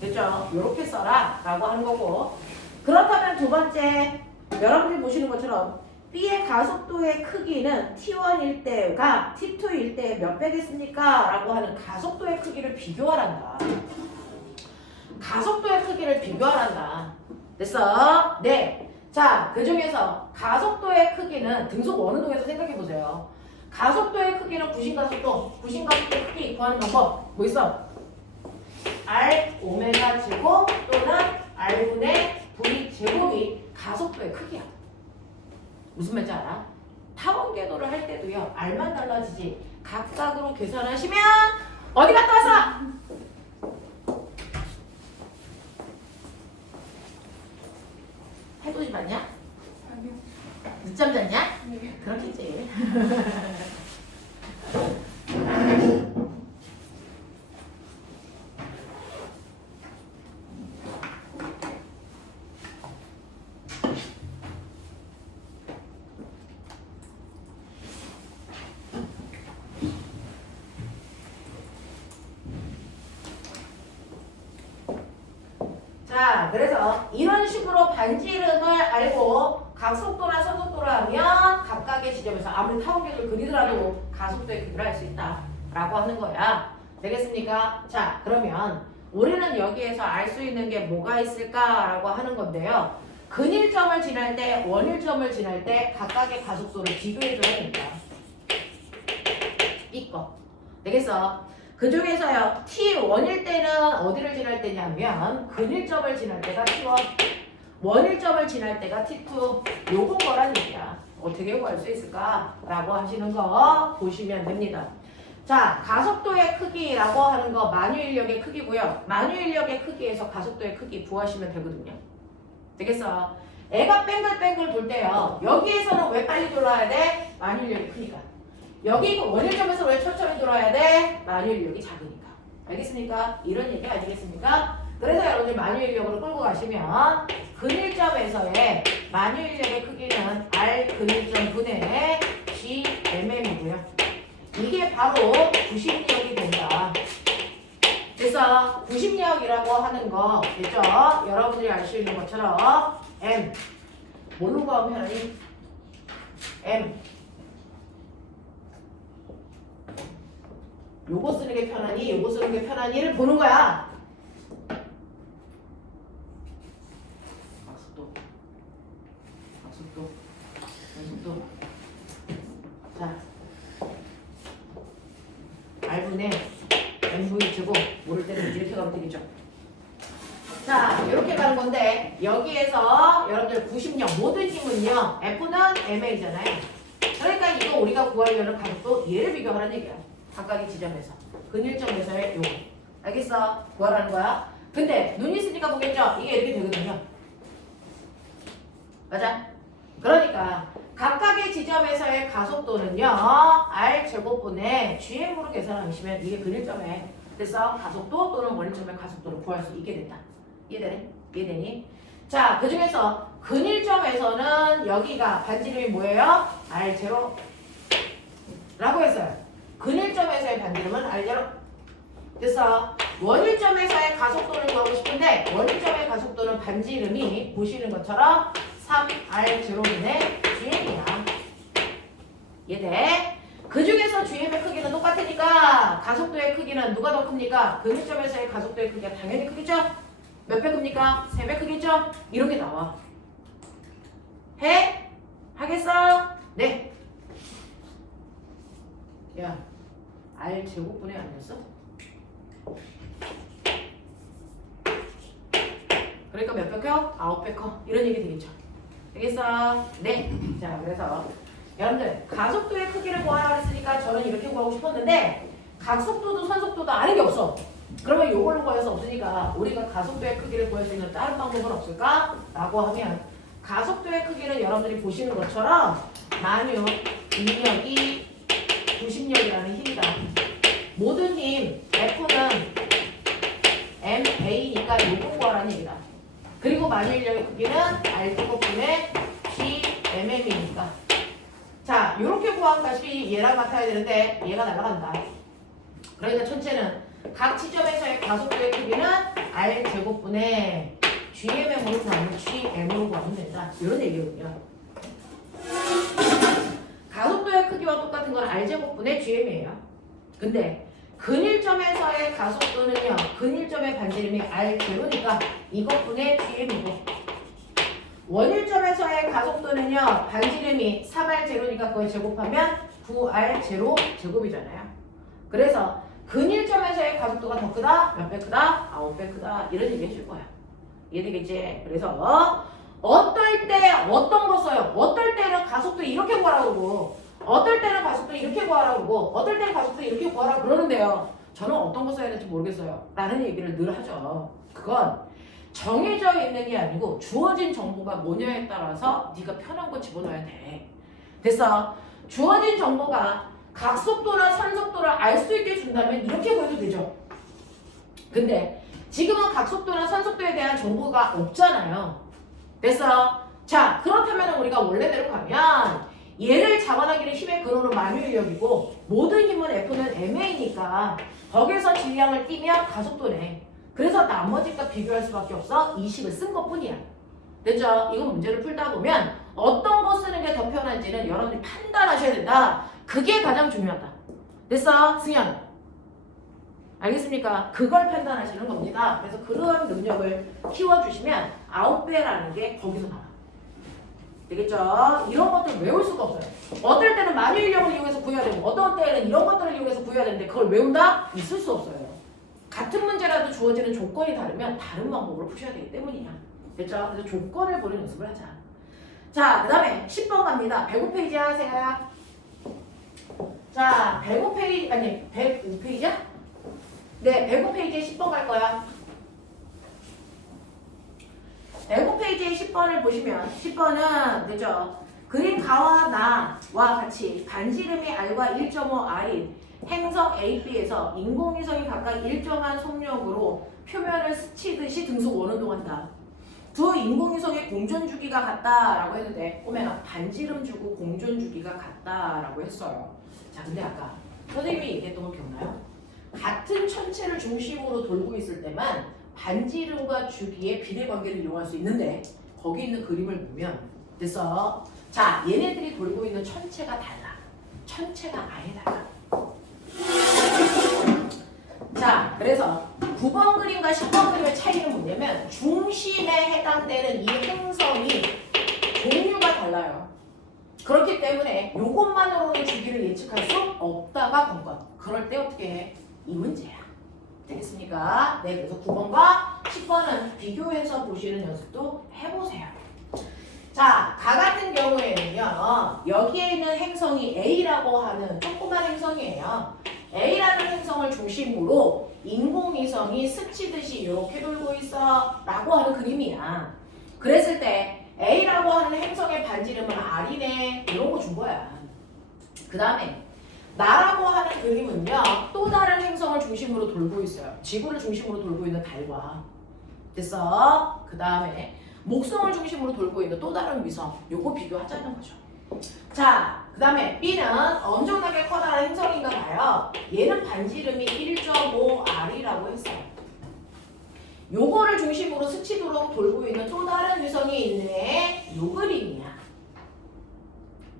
됐죠? 이렇게 써라 라고 하는 거고, 그렇다면 두 번째 여러분들이 보시는 것처럼 B의 가속도의 크기는 T1일 때가 T2일 때 몇 배겠습니까? 라고 하는 가속도의 크기를 비교하란다. 가속도의 크기를 비교하란다. 됐어? 네. 자, 그 중에서 가속도의 크기는 등속 어느 동에서 생각해 보세요. 가속도의 크기는 구심가속도 크기 구하는 방법 뭐 있어? R 오메가 제곱 또는 R분의 V 제곱이 가속도의 크기야. 무슨 말인지 알아? 타원 궤도를 할 때도요. R만 달라지지 각각으로 계산하시면 어디 갔다 왔어? 해돋이 봤냐? 아니요. 늦잠 잤냐? 네. 그렇겠지. 자, 그래서 이런 식으로 반지 이름을 알고 각속도나 선속도를 하면 각각의 지점에서 아무리 타원궤도를 그리더라도 가속도의 크기를 알 수 있다 라고 하는 거야. 되겠습니까? 자, 그러면 우리는 여기에서 알 수 있는 게 뭐가 있을까라고 하는 건데요. 근일점을 지날 때, 원일점을 지날 때 각각의 가속도를 비교해줘야 된다. 이거. 되겠어? 그 중에서요, T1일 때는 어디를 지날 때냐면, 근일점을 지날 때가 T1, 원일점을 지날 때가 T2, 요건 거란 얘기야. 어떻게 구할 수 있을까? 라고 하시는 거 보시면 됩니다. 자, 가속도의 크기라고 하는 거 만유인력의 크기고요. 만유인력의 크기에서 가속도의 크기 구하시면 되거든요. 되겠어? 애가 뺑글뺑글 돌 때요, 여기에서는 왜 빨리 돌아야 돼? 만유인력이 크니까. 여기 원일점에서 왜 천천히 돌아야 돼? 만유인력이 작으니까. 알겠습니까? 이런 얘기 아니겠습니까? 그래서 여러분들 만유인력으로 끌고 가시면 근일점에서의 만유인력의 크기는 R 근일점 분의 GMM이고요. 이게 바로 구심력이 된다. 그래서 구심력이라고 하는 거 됐죠? 여러분들이 알 수 있는 것처럼 M 뭘로 구하면 편하니? M 요거 쓰는 게 편하니 요거 쓰는 게 편하니를 보는 거야. 각속도 자 R분의 MV 제곱 모를 때는 이렇게 가면 되겠죠. 자, 이렇게 가는 건데 여기에서 여러분들 90력 모든 힘은요 F는 MA잖아요. 그러니까 이거 우리가 구하려는 가속도 얘를 비교하라는 얘기야. 각각의 지점에서 근일점에서의 요거. 알겠어? 구하라는 거야. 근데 눈이 있으니까 보겠죠? 이게 이렇게 되거든요. 맞아? 그러니까 각각의 지점에서의 가속도는요 R 제곱분의 GM으로 계산하시면 이게 근일점에 그래서 가속도 또는 원일점의 가속도를 구할 수 있게 된다. 이해되니? 이해되니? 자, 그 중에서 근일점에서는 여기가 반지름이 뭐예요? R0 라고 했어요. 근일점에서의 반지름은 R0. 그래서 원일점에서의 가속도를 구하고 싶은데 원일점의 가속도는 반지름이 보시는 것처럼 3R0분의 GM이야. 이해돼? 그 중에서 GM의 크기는 똑같으니까 가속도의 크기는 누가 더 큽니까? 근일점에서의 가속도의 크기가 당연히 크겠죠? 몇 배 큽니까? 3배 크겠죠? 이런 게 나와. 해? 하겠어? 네. 야, R 제곱분의 아니었어? 그러니까 몇 배 커? 9배 커. 이런 얘기 되겠죠? 되겠어? 네. 자, 그래서 여러분들 가속도의 크기를 구하라 했으니까 저는 이렇게 구하고 싶었는데 각속도도 선속도도 아는 게 없어. 그러면 이걸로 구할 수 없으니까 우리가 가속도의 크기를 구할 수 있는 다른 방법은 없을까? 라고 하면 가속도의 크기는 여러분들이 보시는 것처럼 만유, 인력이 90력이라는 힘이다. 모든 힘 F는 MA니까 요거 구하라는 얘기다. 그리고 만유인력의 크기는 R 제곱분의 GMM이니까. 자, 요렇게 구한 것이 얘랑 같아야 되는데 얘가 날아간다. 그러니까 전체는 각 지점에서의 가속도의 크기는 R 제곱분의 GMM으로 구하면 GM으로 구하면 된다. 이런 얘기거든요. 반지름과 똑같은 건 R제곱분의 GM이에요. 근데 근일점에서의 가속도는요. 근일점의 반지름이 R0니까 이것분의 GM이고 원일점에서의 가속도는요. 반지름이 3R0니까 그걸 제곱하면 9R0 제곱이잖아요. 그래서 근일점에서의 가속도가 더 크다? 몇 배 크다? 9배 크다. 이런 얘기 해줄 거야. 이해되겠지? 그래서 어떨 때 어떤 거 써요? 어떨 때는 가속도 이렇게 구하라고 그러고 어떨 때는 가속도 이렇게 구하라고 그러고 어떨 때는 가속도 이렇게 구하라고 그러는데요. 저는 어떤 거 써야 될지 모르겠어요. 라는 얘기를 늘 하죠. 그건 정해져 있는 게 아니고 주어진 정보가 뭐냐에 따라서 네가 편한 거 집어넣어야 돼. 됐어? 주어진 정보가 각속도나 산속도를 알 수 있게 준다면 이렇게 구해도 되죠. 근데 지금은 각속도나 산속도에 대한 정보가 없잖아요. 됐어? 자, 그렇다면 우리가 원래대로 가면 얘를 잡아내기는 힘의 근원은 만유인력이고 모든 힘은 F는 MA니까 거기서 질량을 띄면 가속도네. 그래서 나머지과 비교할 수밖에 없어. 이 식을 쓴 것뿐이야. 됐죠? 이거 문제를 풀다 보면 어떤 거 쓰는 게 더 편한지는 여러분들이 판단하셔야 된다. 그게 가장 중요하다. 됐어? 승현. 알겠습니까? 그걸 판단하시는 겁니다. 그래서 그런 능력을 키워주시면 9배라는 게 거기서 나와. 되겠죠? 이런 것들 외울 수가 없어요. 어떨 때는 만유인력을 이용해서 구해야 되고 어떤 때는 이런 것들을 이용해서 구해야 되는데 그걸 외운다? 있을 수 없어요. 같은 문제라도 주어지는 조건이 다르면 다른 방법으로 푸셔야 되기 때문이야. 됐죠? 그래서 조건을 보는 연습을 하자. 자, 그 다음에 10번 갑니다. 105페이지 하세요. 자, 105페이지, 아니, 105페이지야? 네, 105페이지에 10번 갈 거야. 105페이지에 10번을 보시면 10번은 되죠? 그림 가와 나와 같이 반지름이 R과 1.5R인 행성 AB에서 인공위성이 각각 일정한 속력으로 표면을 스치듯이 등속 원운동한다. 두 인공위성의 공전 주기가 같다라고 했는데 꼬매가 반지름 주고 공전 주기가 같다라고 했어요. 자, 근데 아까 선생님이 얘기했던 거 기억나요? 같은 천체를 중심으로 돌고 있을 때만 반지름과 주기의 비례관계를 이용할 수 있는데 거기 있는 그림을 보면 됐어. 자, 얘네들이 돌고 있는 천체가 달라. 천체가 아예 달라. 자, 그래서 9번 그림과 10번 그림의 차이는 뭐냐면 중심에 해당되는 이 행성이 종류가 달라요. 그렇기 때문에 이것만으로는 주기를 예측할 수 없다가 관건. 그럴 때 어떻게 해? 이 문제야. 되겠습니까? 네, 그래서 9번과 10번은 비교해서 보시는 연습도 해보세요. 자, 가 같은 경우에는요. 여기에 있는 행성이 A라고 하는 조그만 행성이에요. A라는 행성을 중심으로 인공위성이 스치듯이 이렇게 돌고 있어 라고 하는 그림이야. 그랬을 때 A라고 하는 행성의 반지름은 R이네 이런 거 준 거야. 그 다음에 나라고 하는 그림은요. 또 다른 행성을 중심으로 돌고 있어요. 지구를 중심으로 돌고 있는 달과 됐어? 그 다음에 목성을 중심으로 돌고 있는 또 다른 위성 요거 비교하자는 거죠. 자, 그 다음에 B는 엄청나게 커다란 행성인가 봐요. 얘는 반지름이 1.5R이라고 했어요. 요거를 중심으로 스치도록 돌고 있는 또 다른 위성이 있네. 요 그림이야.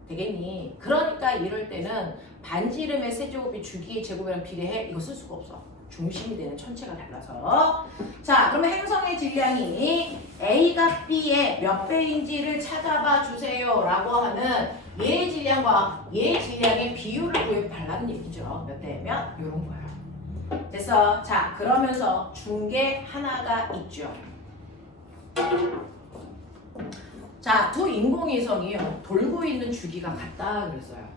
되겠니? 그러니까 이럴 때는 반지름의 세제곱이 주기의 제곱이랑 비례해. 이거 쓸 수가 없어. 중심이 되는 천체가 달라서. 자, 그러면 행성의 질량이 A가 B의 몇 배인지를 찾아봐 주세요 라고 하는 얘의 질량과 얘의 질량의 비율을 구해달라는 얘기죠. 몇 대면? 요런 거야. 됐어. 자, 그러면서 준 게 하나가 있죠. 자, 두 인공위성이요. 돌고 있는 주기가 같다 그랬어요.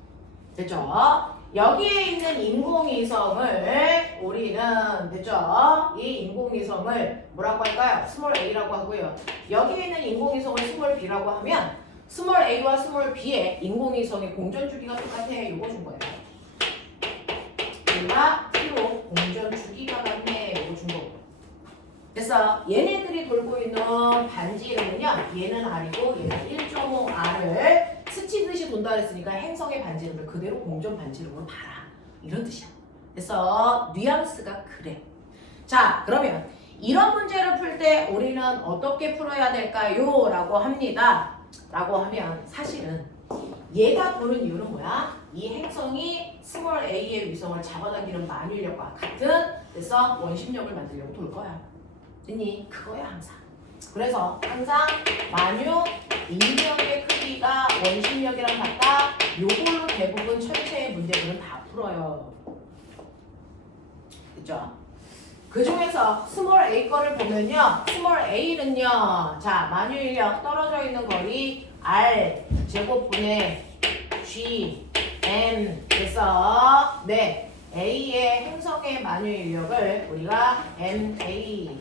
됐죠? 여기에 있는 인공위성을 우리는 됐죠? 이 인공위성을 뭐라고 할까요? 스몰 a라고 하고요. 여기에 있는 인공위성을 스몰 b라고 하면 스몰 a와 스몰 b의 인공위성의 공전 주기가 똑같아. 이거 준 거예요. 얘가 t로 공전 주기가 같네. 이거 준 거고. 그래서 얘네들이 돌고 있는 반지름은요. 얘는 R이고 얘는 1.5R을 스치듯이 돈다 그랬으니까 행성의 반지름을 그대로 공전 반지름으로 봐라. 이런 뜻이야. 그래서 뉘앙스가 그래. 자, 그러면 이런 문제를 풀 때 우리는 어떻게 풀어야 될까요? 라고 합니다. 라고 하면 사실은 얘가 보는 이유는 뭐야? 이 행성 행성이 스몰 a의 위성을 잡아당기는 만유인력과 같은 그래서 원심력을 만들려고 돌 거야. 됐니? 그거야 항상. 그래서 항상 만유 인력의 크기가 원심력이랑 같다. 요걸로 대부분 철체의 문제들은 다 풀어요. 그죠? 그 중에서 스몰 a 거를 보면요. 스몰 a는요. 자, 만유인력 떨어져 있는 거리 r 제곱분의 g m 그래서 네 a의 행성의 만유인력을 우리가 ma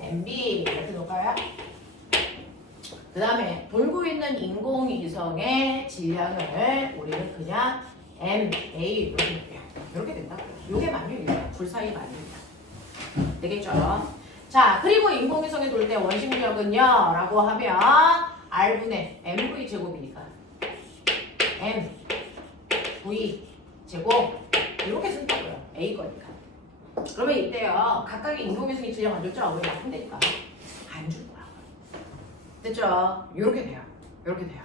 mb 이렇게 놓을까요? 그 다음에 돌고 있는 인공위성의 질량을 우리는 그냥 ma 이렇게 놓을게요. 이렇게 된다고요. 요게 만유인력 둘 사이 만유인력 되겠죠? 자, 그리고 인공위성에 돌 때 원심력은요 라고 하면 r분의 mv 제곱이니까 mv 제곱 이렇게 쓴다고요. a 거니까. 그러면 이때요 각각의 인공위성이 질량 안 줬죠? 우리 나쁜데니까 안 줄 거야. 됐죠? 요렇게 돼요. 요렇게 돼요.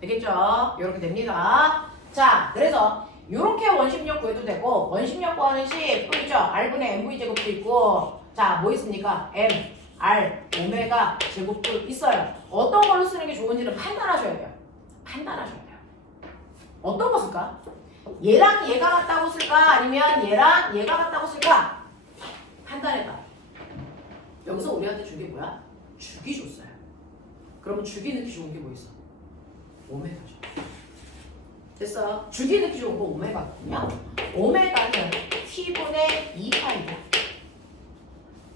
되겠죠? 요렇게 됩니다. 자, 그래서 요렇게 원심력 구해도 되고 원심력 구하는 식 또 있죠? r분의 mv 제곱도 있고 자, 뭐 있습니까? m, r, 오메가 제곱도 있어요. 어떤 걸로 쓰는 게 좋은지는 판단하셔야 돼요. 판단하셔야 돼요. 어떤 거 쓸까? 얘랑 얘가 같다고 쓸까? 아니면 얘랑 얘가 같다고 쓸까? 판단해봐. 여기서 우리한테 준 게 뭐야? 주기 줬어요. 그러면 주기 넣기 좋은 게 뭐 있어? 오메가죠. 됐어. 주기 넣기 좋은 거 오메가거든요. 오메가는 t분의 2파이야.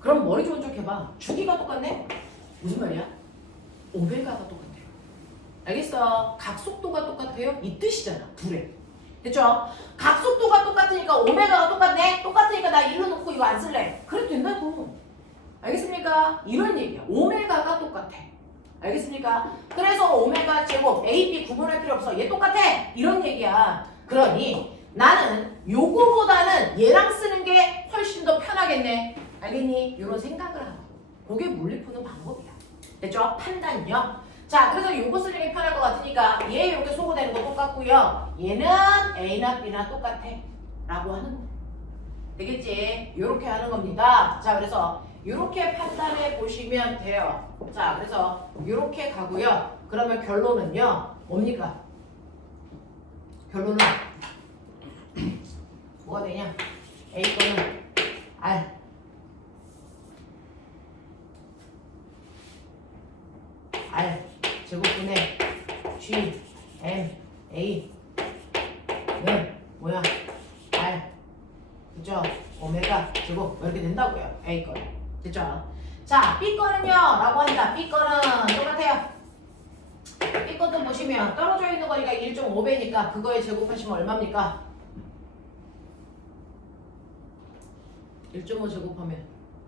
그럼 머리 좋은 척 해봐. 주기가 똑같네? 무슨 말이야? 오메가가 똑같아요. 알겠어? 각속도가 똑같아요? 이 뜻이잖아. 둘에. 됐죠? 각속도가 똑같으니까 오메가가 똑같네? 똑같으니까 나 일로 놓고 이거 안 쓸래. 그래도 된다고. 알겠습니까? 이런 얘기야. 오메가가 똑같아. 알겠습니까? 그래서 오메가 제곱 A, B 구분할 필요 없어. 얘 똑같아. 이런 얘기야. 그러니 나는 요거보다는 얘랑 쓰는 게 훨씬 더 편하겠네. 알겠니? 이런 생각을 하고. 그게 물리 푸는 방법이야. 됐죠? 판단요. 자, 그래서 요거 쓰는 게 편할 것 같으니까 얘 이렇게 소거되는 거 똑같고요. 얘는 A나 B나 똑같아. 라고 하는 거. 되겠지? 요렇게 하는 겁니다. 자, 그래서 요렇게 판단해 보시면 돼요. 자, 그래서 요렇게 가고요. 그러면 결론은요. 뭡니까? 결론은 뭐가 되냐? A 거는 R 제곱분의 G, M, A 는 뭐야? R 그죠? 오메가 제곱 이렇게 된다고요. A 거는 됐죠? 자, B 거는요 라고 한다. B 거는 똑같아요. B 거도 보시면 떨어져 있는 거리가 1.5배니까 그거에 제곱하시면 얼마입니까? 1.5 제곱하면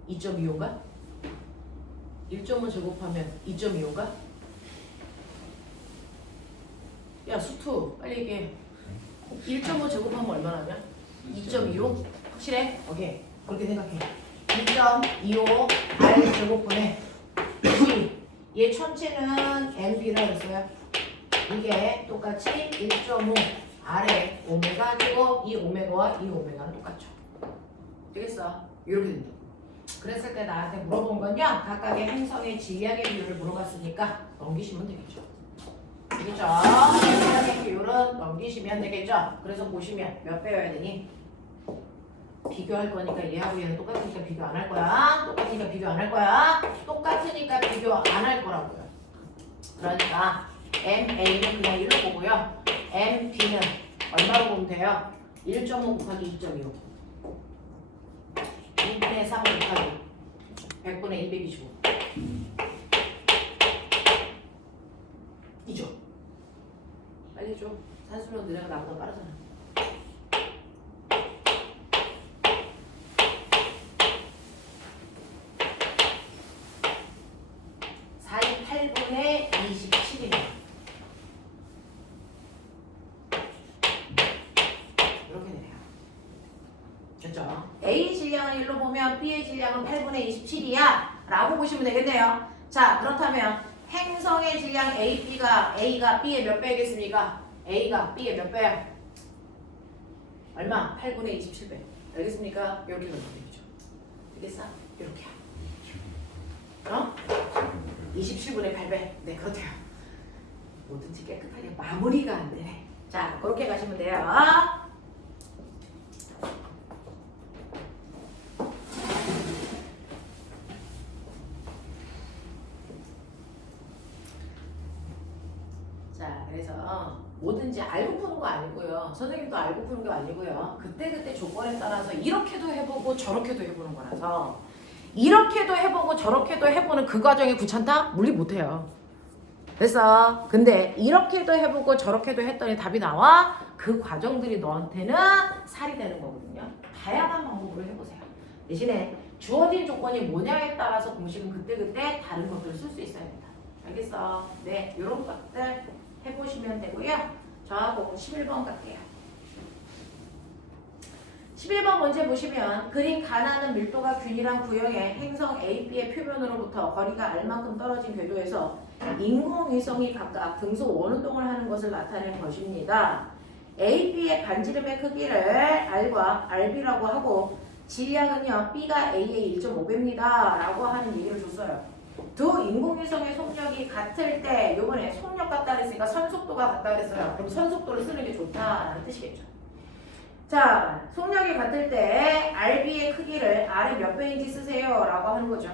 2.25인가? 1.5 제곱하면 2.25인가? 야, 수투 빨리 얘기해. 1.5 제곱하면 얼마나냐? 2.25? 확실해? 오케이. 그렇게 생각해. 2.25 R 제곱분의 G. 얘 천체는 MB라고 했어요. 이게 똑같이 1.5 R의 오메가 제곱 이 오메가와 이 오메가는 똑같죠. 되겠어? 이렇게 된다고. 그랬을 때 나한테 물어본 건요. 각각의 행성의 질량의 비율을 물어봤으니까 넘기시면 되겠죠. 되겠죠? 질량의 비율은 넘기시면 되겠죠. 그래서 보시면 몇 배여야 되니? 비교할 거니까 얘하고 얘는 똑같으니까 비교 안 할 거야. 똑같으니까 비교 안 할 거야. 똑같으니까 비교 안 할 거라고요. 그러니까 MA는 그냥 1로 보고요. MB는 얼마로 보면 돼요? 1.5 곱하기 2.25 2분의 3 곱하기 100분의 225 이죠? 빨리 해줘. 산수로 느려가 나보다 빠르잖아. 48분의 27이네. 이렇게 되네요. 됐죠? A 질량을 1로 보면 B의 질량은 8분의 27이야 라고 보시면 되겠네요. 자, 그렇다면 행성의 질량 A가 B의 몇 배겠습니까? A가 B의 몇 배야? 얼마? 8분의 27배. 알겠습니까? 이렇게 넣으면 되죠. 되겠어? 이렇게. 27분의 8배. 네, 그렇대요. 뭐든지 깨끗하게 마무리가 안 되네. 자, 그렇게 가시면 돼요. 자, 그래서 뭐든지 알고 푸는 거 아니고요. 선생님도 알고 푸는 거 아니고요. 그때그때 조건에 따라서 이렇게도 해보고 저렇게도 해보는 거라서 이렇게도 해보고 저렇게도 해보는 그 과정이 귀찮다? 물리 못해요. 됐어. 근데 이렇게도 해보고 저렇게도 했더니 답이 나와? 그 과정들이 너한테는 살이 되는 거거든요. 다양한 방법으로 해보세요. 대신에 주어진 조건이 뭐냐에 따라서 공식은 그때그때 다른 것들을 쓸 수 있어야 된다. 알겠어? 네, 이런 것들 해보시면 되고요. 저하고 11번 갈게요. 11번 문제 보시면 그림 가나는 밀도가 균일한 구형의 행성 A, B의 표면으로부터 거리가 R만큼 떨어진 궤도에서 인공위성이 각각 등소 원운동을 하는 것을 나타낸 것입니다. A, B의 반지름의 크기를 R과 RB라고 하고 질량은요 B가 A의 1.5배입니다 라고 하는 얘기를 줬어요. 두 인공위성의 속력이 같을 때 요번에 속력 같다 그랬으니까 선속도가 같다 그랬어요. 그럼 선속도를 쓰는 게 좋다라는 뜻이겠죠. 자, 속력이 같을 때 RB의 크기를 R이 몇 배인지 쓰세요 라고 하는 거죠.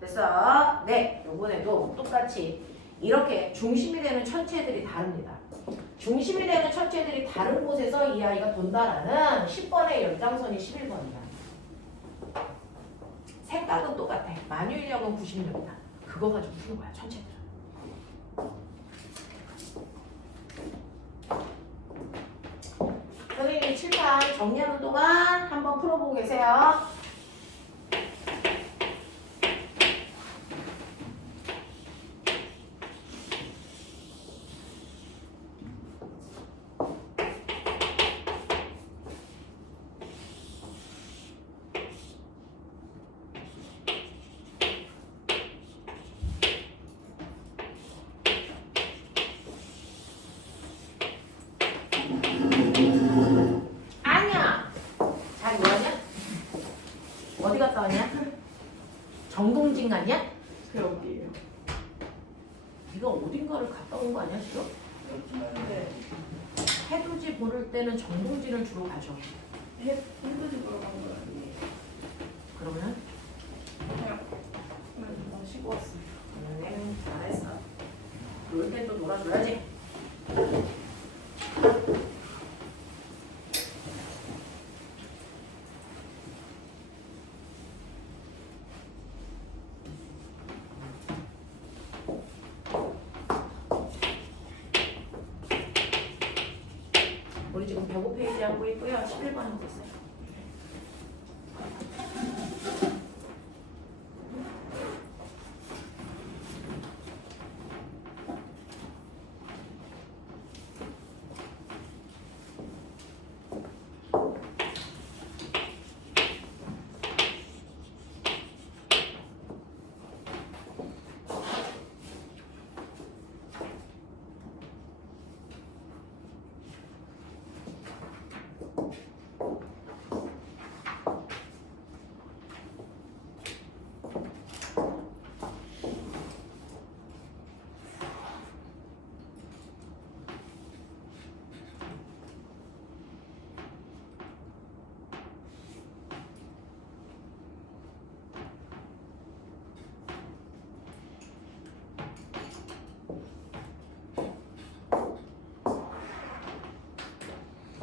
그래서 네, 요번에도 똑같이 이렇게 중심이 되는 천체들이 다릅니다. 중심이 되는 천체들이 다른 곳에서 이 아이가 돈다라는 10번의 연장선이 11번이야. 생각은 똑같아. 만유인력은 90입니다. 그거 가지고 푸는 거야, 천체들. 선생님이 칠판 정리하는 동안 한번 풀어보고 계세요. 어디 갔다 왔냐? 정동진 갔냐? 그 어디예요? 네가 어딘가를 갔다 온 거 아니야 지금? 네. 해돋이 보를 때는 정동진을 주로 가죠. 힘들지 보러 간 거 아니에요? 그러면? 그냥 쉬고 왔어요. 잘했어. 놀 땐 또 놀아줘야지. 우리 지금 105페이지 하고 있고요. 11번 하고 있어요.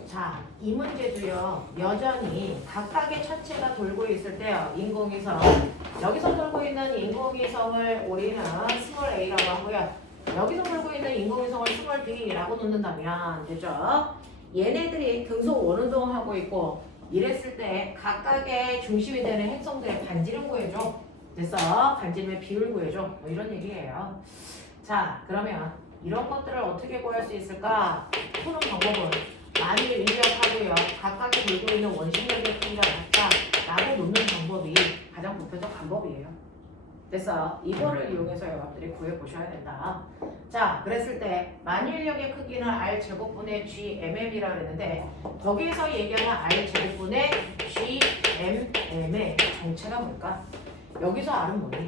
자, 이 문제도요. 여전히 각각의 천체가 돌고 있을 때요. 인공위성. 여기서 돌고 있는 인공위성을 우리는 스몰 a라고 하고요. 여기서 돌고 있는 인공위성을 스몰 b라고 놓는다면 되죠. 얘네들이 등소 원운동하고 있고 이랬을 때 각각의 중심이 되는 행성들의 반지름 구해줘. 그래서 반지름의 비율 구해줘. 뭐 이런 얘기예요. 자, 그러면 이런 것들을 어떻게 구할 수 있을까? 푸는 방법은 만일 인력하고요. 각각이 들고 있는 원심력의 크기가 같다 라고 놓는 방법이 가장 보편적 방법이에요. 됐어. 이거를 이용해서 여러분들이 구해보셔야 된다. 자, 그랬을 때 만유인력의 크기는 R제곱분의 GMM이라고 그랬는데 거기에서 얘기하는 R제곱분의 GMM의 정체가 뭘까? 여기서 R은 뭐니?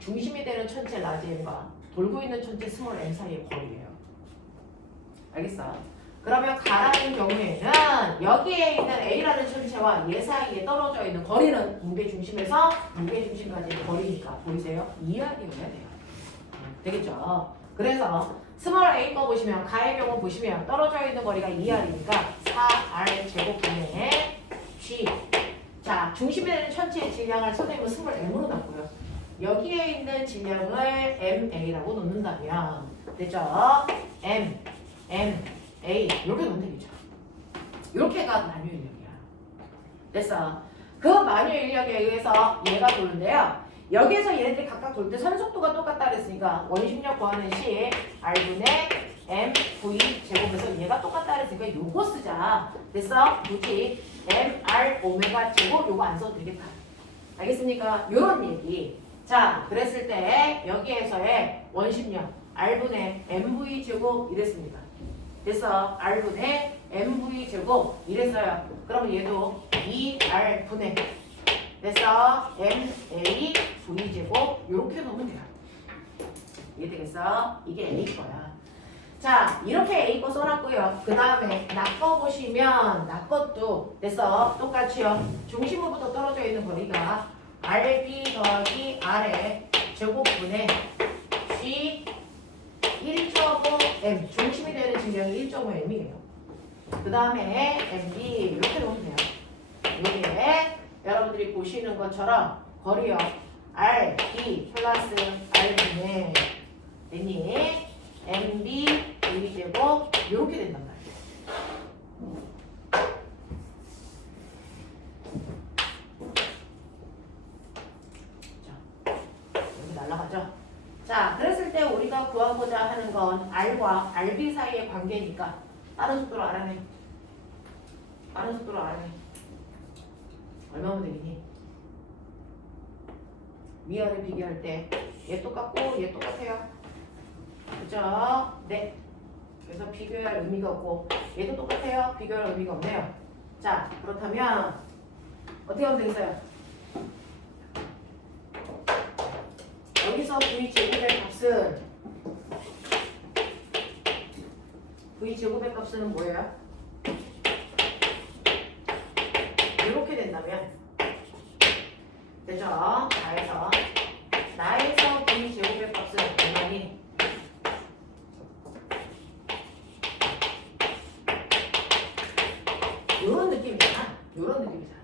중심이 되는 천체 라지 M과 돌고 있는 천체 스몰 M 사이의 거리예요. 알겠어? 그러면 가라는 경우에는 여기에 있는 A라는 천체와 얘 사이에 떨어져 있는 거리는 무게 중심에서 무게 중심까지의 거리니까 보이세요? 2R이어야 돼요. 되겠죠? 그래서 스몰 A 거 보시면 가의 경우 보시면 떨어져 있는 거리가 2R이니까 4R 제곱분의 G. 자, 중심에 되는 천체의 질량을 선생님은 스몰 M으로 놨고요. 여기에 있는 질량을 MA라고 놓는다면 됐죠? M, A 이렇게 놓으면 되겠죠. 이렇게가 만유인력이야. 됐어. 그 만유인력에 의해서 얘가 도는데요. 여기에서 얘네들이 각각 돌 때 선속도가 똑같다 그랬으니까 원심력 구하는 시에 R분의 MV 제곱에서 얘가 똑같다 그랬으니까 요거 쓰자. 됐어? 굳이 MR 오메가 제곱 요거 안 써도 되겠다. 알겠습니까? 요런 얘기. 자, 그랬을 때 여기에서의 원심력 R분의 MV 제곱 이랬습니다. 됐어. R분의 MV 제곱 이랬어요. 그러면 얘도 2R분의 됐어. MA V 제곱 이렇게 놓으면 돼요. 이해되겠어? 이게 A 거야. 자, 이렇게 A 거 써놨고요. 그 다음에 나 거 보시면 나 것도 됐어. 똑같이요. 중심으로부터 떨어져 있는 거리가 RB 더하기 R의 제곱분의 G 1.5M 중심이 되는 질량이 1.5M이에요. 그 다음에 MB 이렇게 놓으면 돼요. 여기에 여러분들이 보시는 것처럼 거리요. RB 플러스 R분의 됐니? MB V제곱 이렇게 된단 말이에요. 자, 여기 날라가죠? 자, 그랬을 때 우리가 구하고자 하는 건 R과 RB 사이의 관계니까 다른 속도로 알아내. 다른 속도로 알아내. 얼마면 되겠니? 위아래 비교할 때 얘 똑같고 얘 똑같아요. 그죠? 네. 그래서 비교할 의미가 없고 얘도 똑같아요. 비교할 의미가 없네요. 자, 그렇다면 어떻게 하면 되겠어요? 여기서 V제곱의 값은 V제곱의 값은 뭐예요? 이렇게 된다면 되죠? 나에서 V제곱의 값은 얼마니? 요런 느낌이잖아. 요런 느낌이잖아.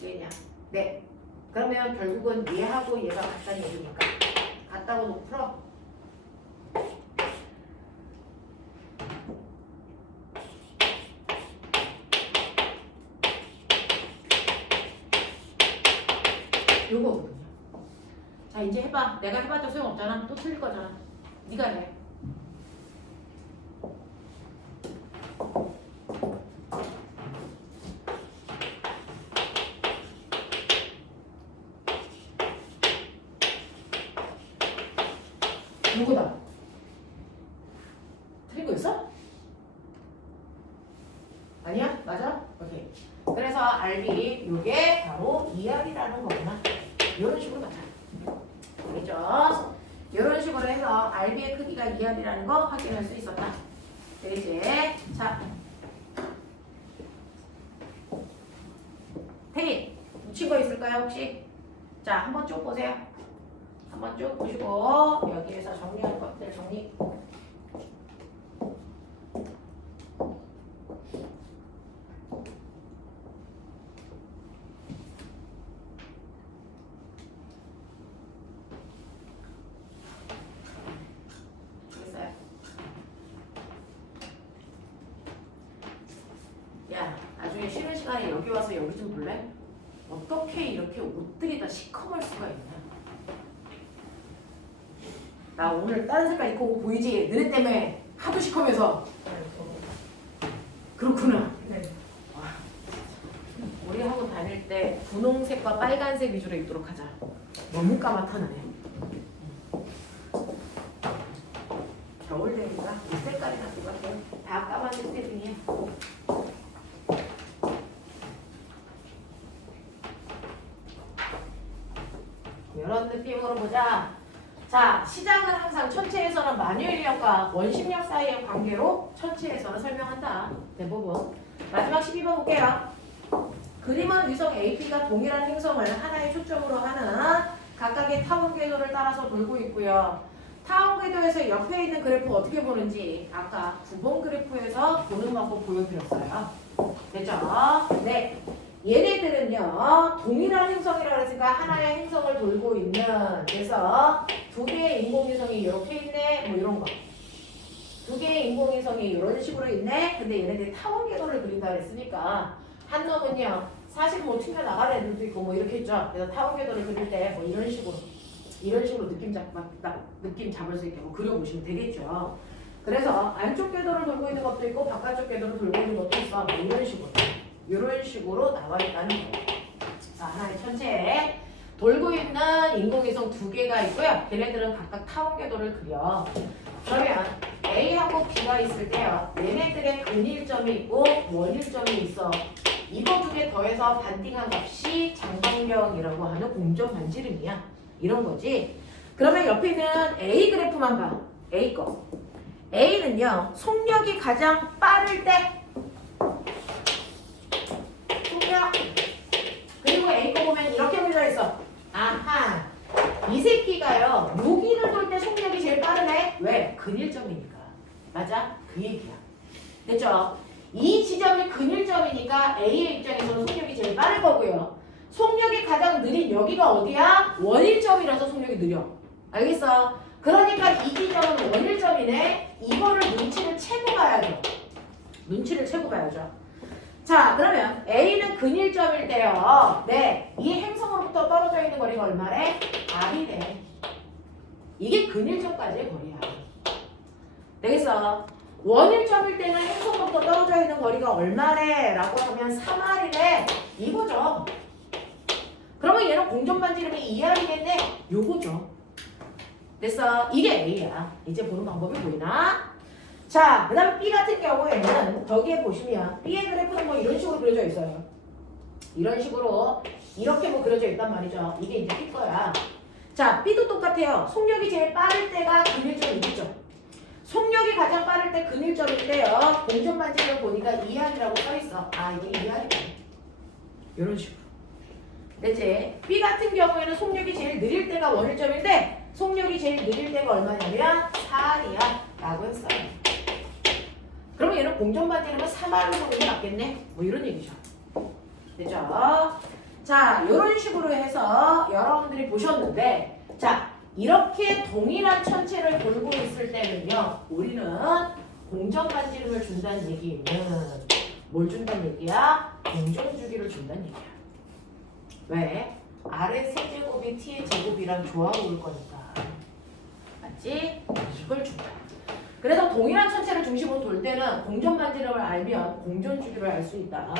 되겠냐? 네. 그러면 결국은 얘하고 얘가 같다는 얘기니까 같다고 놓고 풀어. 요거거든요. 자, 이제 해봐. 내가 해봤자 소용없잖아. 또 틀릴 거잖아. 네가 해. 누구다? 틀린 거 있어? 아니야? 맞아? 오케이. 그래서 RB 요게 바로 2R이라는 거구나. 이런 식으로 가자. 알겠죠? 이런 식으로 해서 RB의 크기가 2R이라는 거 확인할 수 있었다. 되지? 자, 태희 묻힌 거 있을까요 혹시? 자, 한번 쭉 보세요. 한번 쭉 보시고 여기에서 정리할 것들 정리. 됐어요? 야, 나중에 쉬는 시간에 여기 와서 여기 좀 볼래? 어떻게 이렇게 옷들이 다 시커멀 수가 있냐? 나 오늘 다른 색깔 입고 온 거 보이지? 너네 때문에 하도 시커매서. 그렇구나. 네. 우리 학원 다닐 그릴 때 분홍색과 빨간색 위주로 읽도록 하자. 너무 까맣다네. 겨울 되니까 이 색깔이 다 똑같아요. 다 까만색 색이에요. 이런 느낌으로 보자. 자, 시장은 항상 천체에서는 만유인력과 원심력 사이의 관계로 천체에서는 설명한다. 대부분. 마지막 12번 볼게요. 그림은 위성 AP가 동일한 행성을 하나의 초점으로 하는 각각의 타원 궤도를 따라서 돌고 있고요. 타원 궤도에서 옆에 있는 그래프 어떻게 보는지 아까 9번 그래프에서 보는 방법 보여드렸어요. 됐죠? 네. 얘네들은요 동일한 행성이라고 했으니까 하나의 행성을 돌고 있는, 그래서 두 개의 인공위성이 이렇게 있네 뭐 이런 거, 두 개의 인공위성이 이런 식으로 있네. 근데 얘네들이 타원 궤도를 그린다 그랬으니까 한 놈은요 사실 뭐 튕겨 나갈 애들도 있고 뭐 이렇게 있죠. 그래서 타원 궤도를 그릴 때 뭐 이런 식으로 느낌 잡을 수 있게 뭐 그려보시면 되겠죠. 그래서 안쪽 궤도를 돌고 있는 것도 있고 바깥쪽 궤도를 돌고 있는 것도 있어. 뭐 이런 식으로 나와 있다는 거예요. 자, 하나의 천체에 돌고 있는 인공위성 두 개가 있고요. 걔네들은 각각 타원 궤도를 그려. 그러면 A하고 B가 있을 때요. 얘네들의 근일점이 있고 원일점이 있어. 이거 두 개 더해서 반띵한 값이 장방경이라고 하는 공정 반지름이야. 이런 거지. 그러면 옆에 있는 A 그래프만 봐. A 거. A는요. 속력이 가장 빠를 때 속력. 그리고 A 거 보면 이렇게 물려 있어. 아하. 이 새끼가요. 여기를 돌 때 속력이 제일 빠르네. 왜? 근일점이니까. 맞아? 그 얘기야. 됐죠? 이 지점이 근일점이니까 A의 입장에서는 속력이 제일 빠를 거고요. 속력이 가장 느린 여기가 어디야? 원일점이라서 속력이 느려. 알겠어? 그러니까 이 지점은 원일점이네. 이거를 눈치를 채고 봐야죠. 눈치를 채고 봐야죠. 자, 그러면 A는 근일점일 때요. 네, 이 행성으로부터 떨어져 있는 거리가 얼마래? R이네. 이게 근일점까지의 거리야. 되겠어? 원일점일 때는 행성으로부터 떨어져 있는 거리가 얼마래? 라고 하면 3R이네. 이거죠. 그러면 얘는 공정반지름이 2R이겠네? 요거죠. 됐어? 이게 A야. 이제 보는 방법이 보이나? 자, 그 다음에 B 같은 경우에는 저기에 보시면 B의 그래프는 뭐 이런 식으로 그려져 있어요. 이런 식으로 이렇게 뭐 그려져 있단 말이죠. 이게 이제 B 거야. 자, B도 똑같아요. 속력이 제일 빠를 때가 근일점이 있죠. 속력이 가장 빠를 때 근일점일 때요. 공정반지름을 보니까 2R이라고 써있어. 아, 이게 2R이네. 이런 식으로. 됐지? B 같은 경우에는 속력이 제일 느릴 때가 원일점인데 속력이 제일 느릴 때가 얼마냐면 4R이야 라고 했어요. 그러면 얘는 공정반지름은 3R로 보는 게 맞겠네? 뭐 이런 얘기죠. 됐죠? 자, 이런 식으로 해서 여러분들이 보셨는데, 자, 이렇게 동일한 천체를 돌고 있을 때는요, 우리는 공정반지름을 준다는 얘기는 뭘 준다는 얘기야? 공정주기를 준다는 얘기야. 왜? R의 세제곱이 T의 제곱이랑 조합을 올 거니까. 맞지? 이걸 준다. 그래서 동일한 천체를 중심으로 돌 때는 공정반지름을 알면 공전주기를 알 수 있다.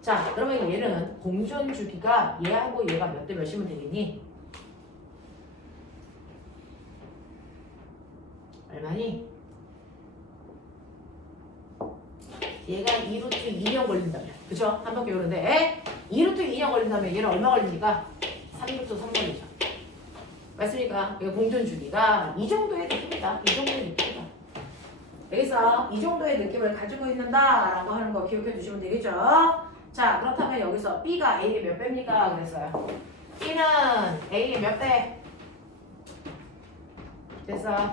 자, 그러면 얘는 공전주기가 얘하고 얘가 몇 대 몇이면 되겠니? 얼마니? 얘가 2루트 2년 걸린다면, 그쵸? 한 바퀴 오는데 2루트 2년 걸린다면 얘는 얼마 걸리니까? 3루트 3 걸리죠. 맞습니까? 이거 공전주기가 이 정도의 느낌이다. 이 정도의 느낌이다. 여기서 이 정도의 느낌을 가지고 있는다라고 하는 거 기억해 두시면 되겠죠? 자, 그렇다면 여기서 B가 A의 몇 배입니까? 그랬어요. B는 A의 몇 배? 됐어.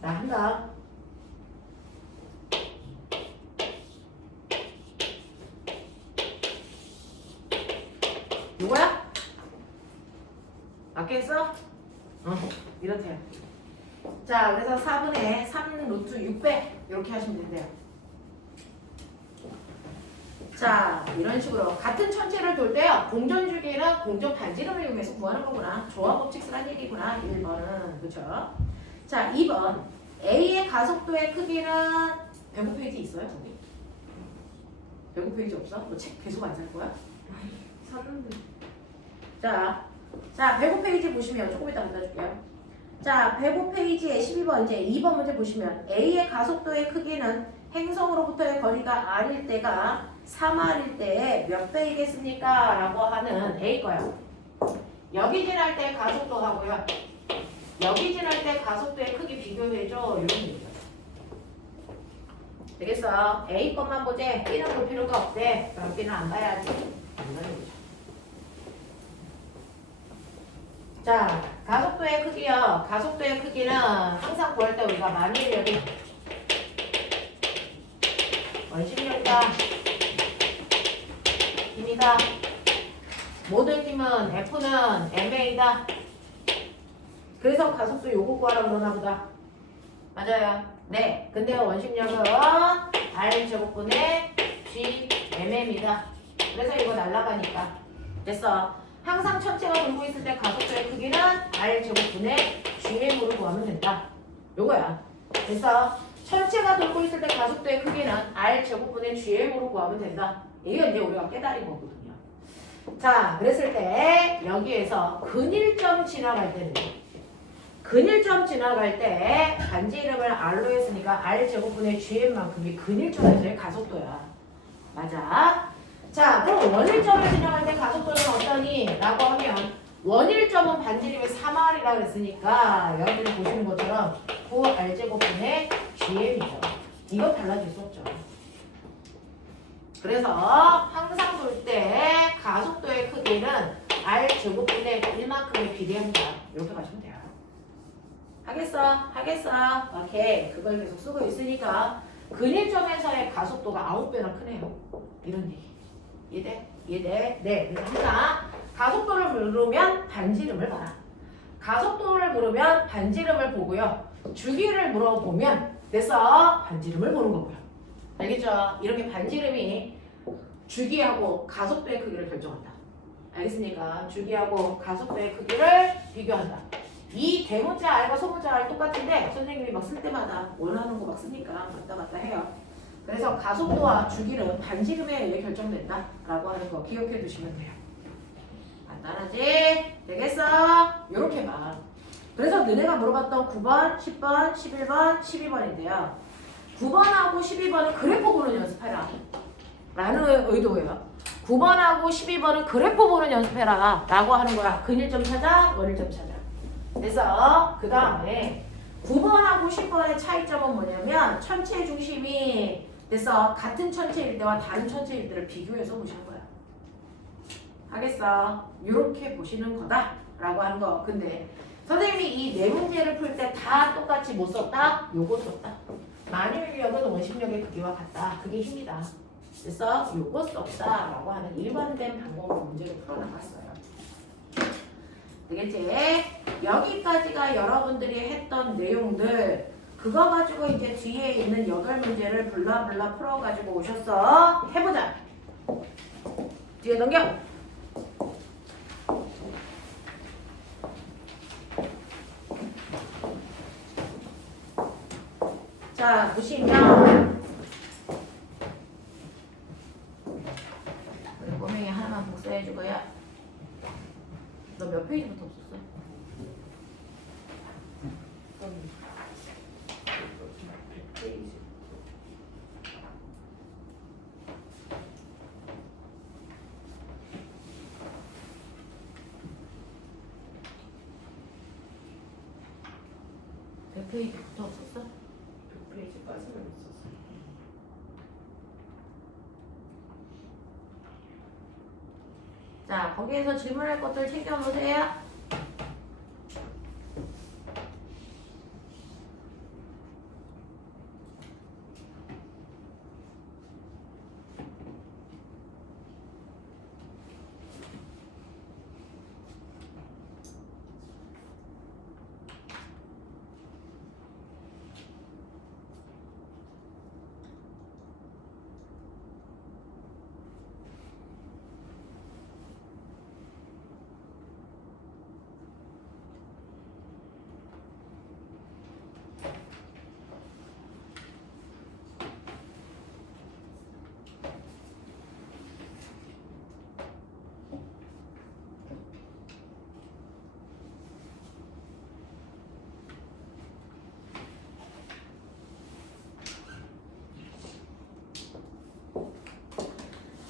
자, 한다. 누구야? 맞겠어? 이렇대요. 자, 그래서 4분의 3 루트 6배 이렇게 하시면 된대요. 자, 이런 식으로 같은 천체를 돌 때요. 공전주기는 공정 반지름을 이용해서 구하는 거구나. 조화 법칙 쓰란 얘기구나. 1번은. 그쵸? 자, 2번. A의 가속도의 크기는 105페이지 있어요? 거기? 105페이지 없어? 너 책 계속 안 살 거야? 샀는데. 자, 105페이지 보시면 조금 이따 갖다 줄게요. 자, 105페이지에 12번 이제 2번 문제 보시면 A의 가속도의 크기는 행성으로부터의 거리가 R일 때가 3R일 때에 몇 배이겠습니까? 라고 하는 A 거야. 여기 지날 때 가속도 하고요. 여기 지날 때 가속도의 크기 비교해줘. 이런 얘기야. 되겠어? A 것만 보지. B는 볼 필요가 없대. 그럼 B는 안 봐야지. 이런 얘기죠. 자, 가속도의 크기요. 가속도의 크기는 항상 구할 때 우리가 만일력이 원심력이다. 힘이다. 모든 힘은 F는 MA다. 그래서 가속도 요거 구하라 그러나 보다. 맞아요. 네. 근데 원심력은 R제곱분의 GMM이다. 그래서 이거 날라가니까. 됐어. 항상 천체가 돌고 있을 때 가속도의 크기는 R제곱분의 GM으로 구하면 된다. 요거야. 그래서 천체가 돌고 있을 때 가속도의 크기는 R제곱분의 GM으로 구하면 된다. 이게 이제 우리가 깨달은 거거든요. 자, 그랬을 때 여기에서 근일점 지나갈 때는 근일점 지나갈 때 반지 이름을 R로 했으니까 R제곱분의 GM만큼이 근일점에서의 가속도야. 맞아. 자, 그럼 원일점을 지나갈 때 가속도는 어떠니? 라고 하면 원일점은 반지 이름이 3R이라고 그랬으니까 여러분이 보시는 것처럼 9R제곱분의 GM이죠. 이건 달라질 수 없죠. 그래서 항상 돌 때 가속도의 크기는 R제곱분의 1만큼에 비례합니다. 이렇게 가시면 돼요. 하겠어? 오케이. 그걸 계속 쓰고 있으니까 근일점에서의 가속도가 9배나 크네요. 이런 얘기. 이해돼? 네. 그래서 항상 가속도를 물으면 반지름을 봐라. 가속도를 물으면 반지름을 보고요. 주기를 물어보면 됐어. 반지름을 보는 거고요. 알겠죠? 이렇게 반지름이 주기하고 가속도의 크기를 결정한다. 알겠습니까? 주기하고 가속도의 크기를 비교한다. 이 대문자 R과 소문자 R 똑같은데 선생님이 막 쓸 때마다 원하는 거 막 쓰니까 왔다 갔다 해요. 그래서 가속도와 주기는 반지름에 의해 결정된다 라고 하는 거 기억해 두시면 돼요. 간단하지? 되겠어? 요렇게 봐. 그래서 너네가 물어봤던 9번, 10번, 11번, 12번인데요. 9번하고 12번은 그래프 보는 연습해라 라는 의도예요. 9번하고 12번은 그래프 보는 연습해라 라고 하는 거야. 근일점 찾아, 원일점 찾아. 그래서 그 다음에 9번하고 10번의 차이점은 뭐냐면 천체 중심이 그래서 같은 천체일 때와 다른 천체일 때를 비교해서 보시는 거야. 하겠어? 이렇게 보시는 거다 라고 하는 거. 근데 선생님이 이 네 문제를 풀 때 다 똑같이 못 썼다? 요거 썼다. 만일력은 원심력의 크기와 같다. 그게 힘이다. 그래서 요거 썼다 라고 하는 일반된 방법으로 문제를 풀어나갔어요. 되겠지? 여기까지가 여러분들이 했던 내용들 그거 가지고 이제 뒤에 있는 8문제를 블라블라 풀어가지고 오셨어. 해보자. 뒤에 넘겨. 자, 보시면 우리 꼬맹이 하나만 복사해주고요. 너 몇 페이지부터 없었어? 몇 페이지부터 없었어? 100페이지까지는 있었어. 자, 거기에서 질문할 것들 챙겨놓으세요.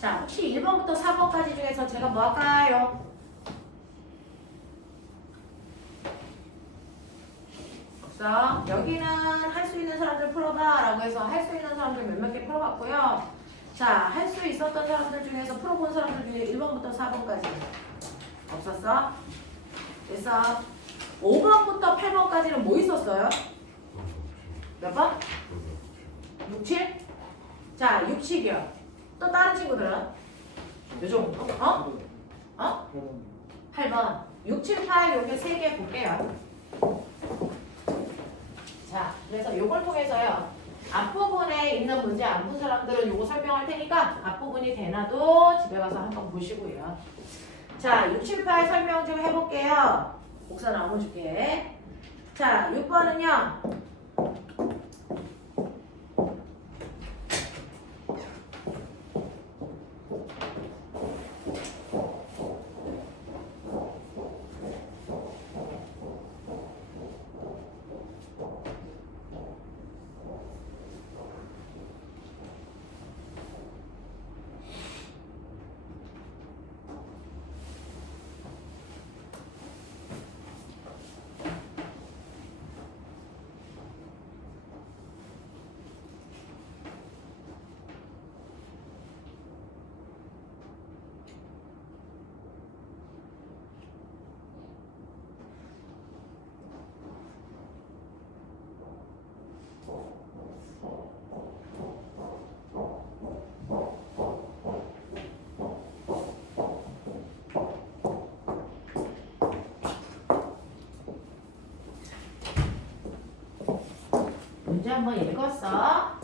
자, 혹시 1번부터 4번까지 중에서 제가 뭐 할까요? 없어. 여기는 할 수 있는 사람들 풀어봐 라고 해서 할 수 있는 사람들 몇몇 개 풀어봤고요. 자, 할 수 있었던 사람들 중에서 풀어본 사람들 중에 1번부터 4번까지 없었어? 됐어. 5번부터 8번까지는 뭐 있었어요? 몇 번? 6, 7? 자, 6, 7이요. 또 다른 친구들은? 요즘 어? 8번. 6, 7, 8 여기 3개 볼게요. 자, 그래서 요걸 통해서요. 앞부분에 있는 문제 안 푼 사람들은 요거 설명할 테니까 앞부분이 되나도 집에 가서 한번 보시고요. 자, 6, 7, 8 설명 좀 해볼게요. 복사 나눠줄게. 자, 6번은요. 문제 한번 읽었어.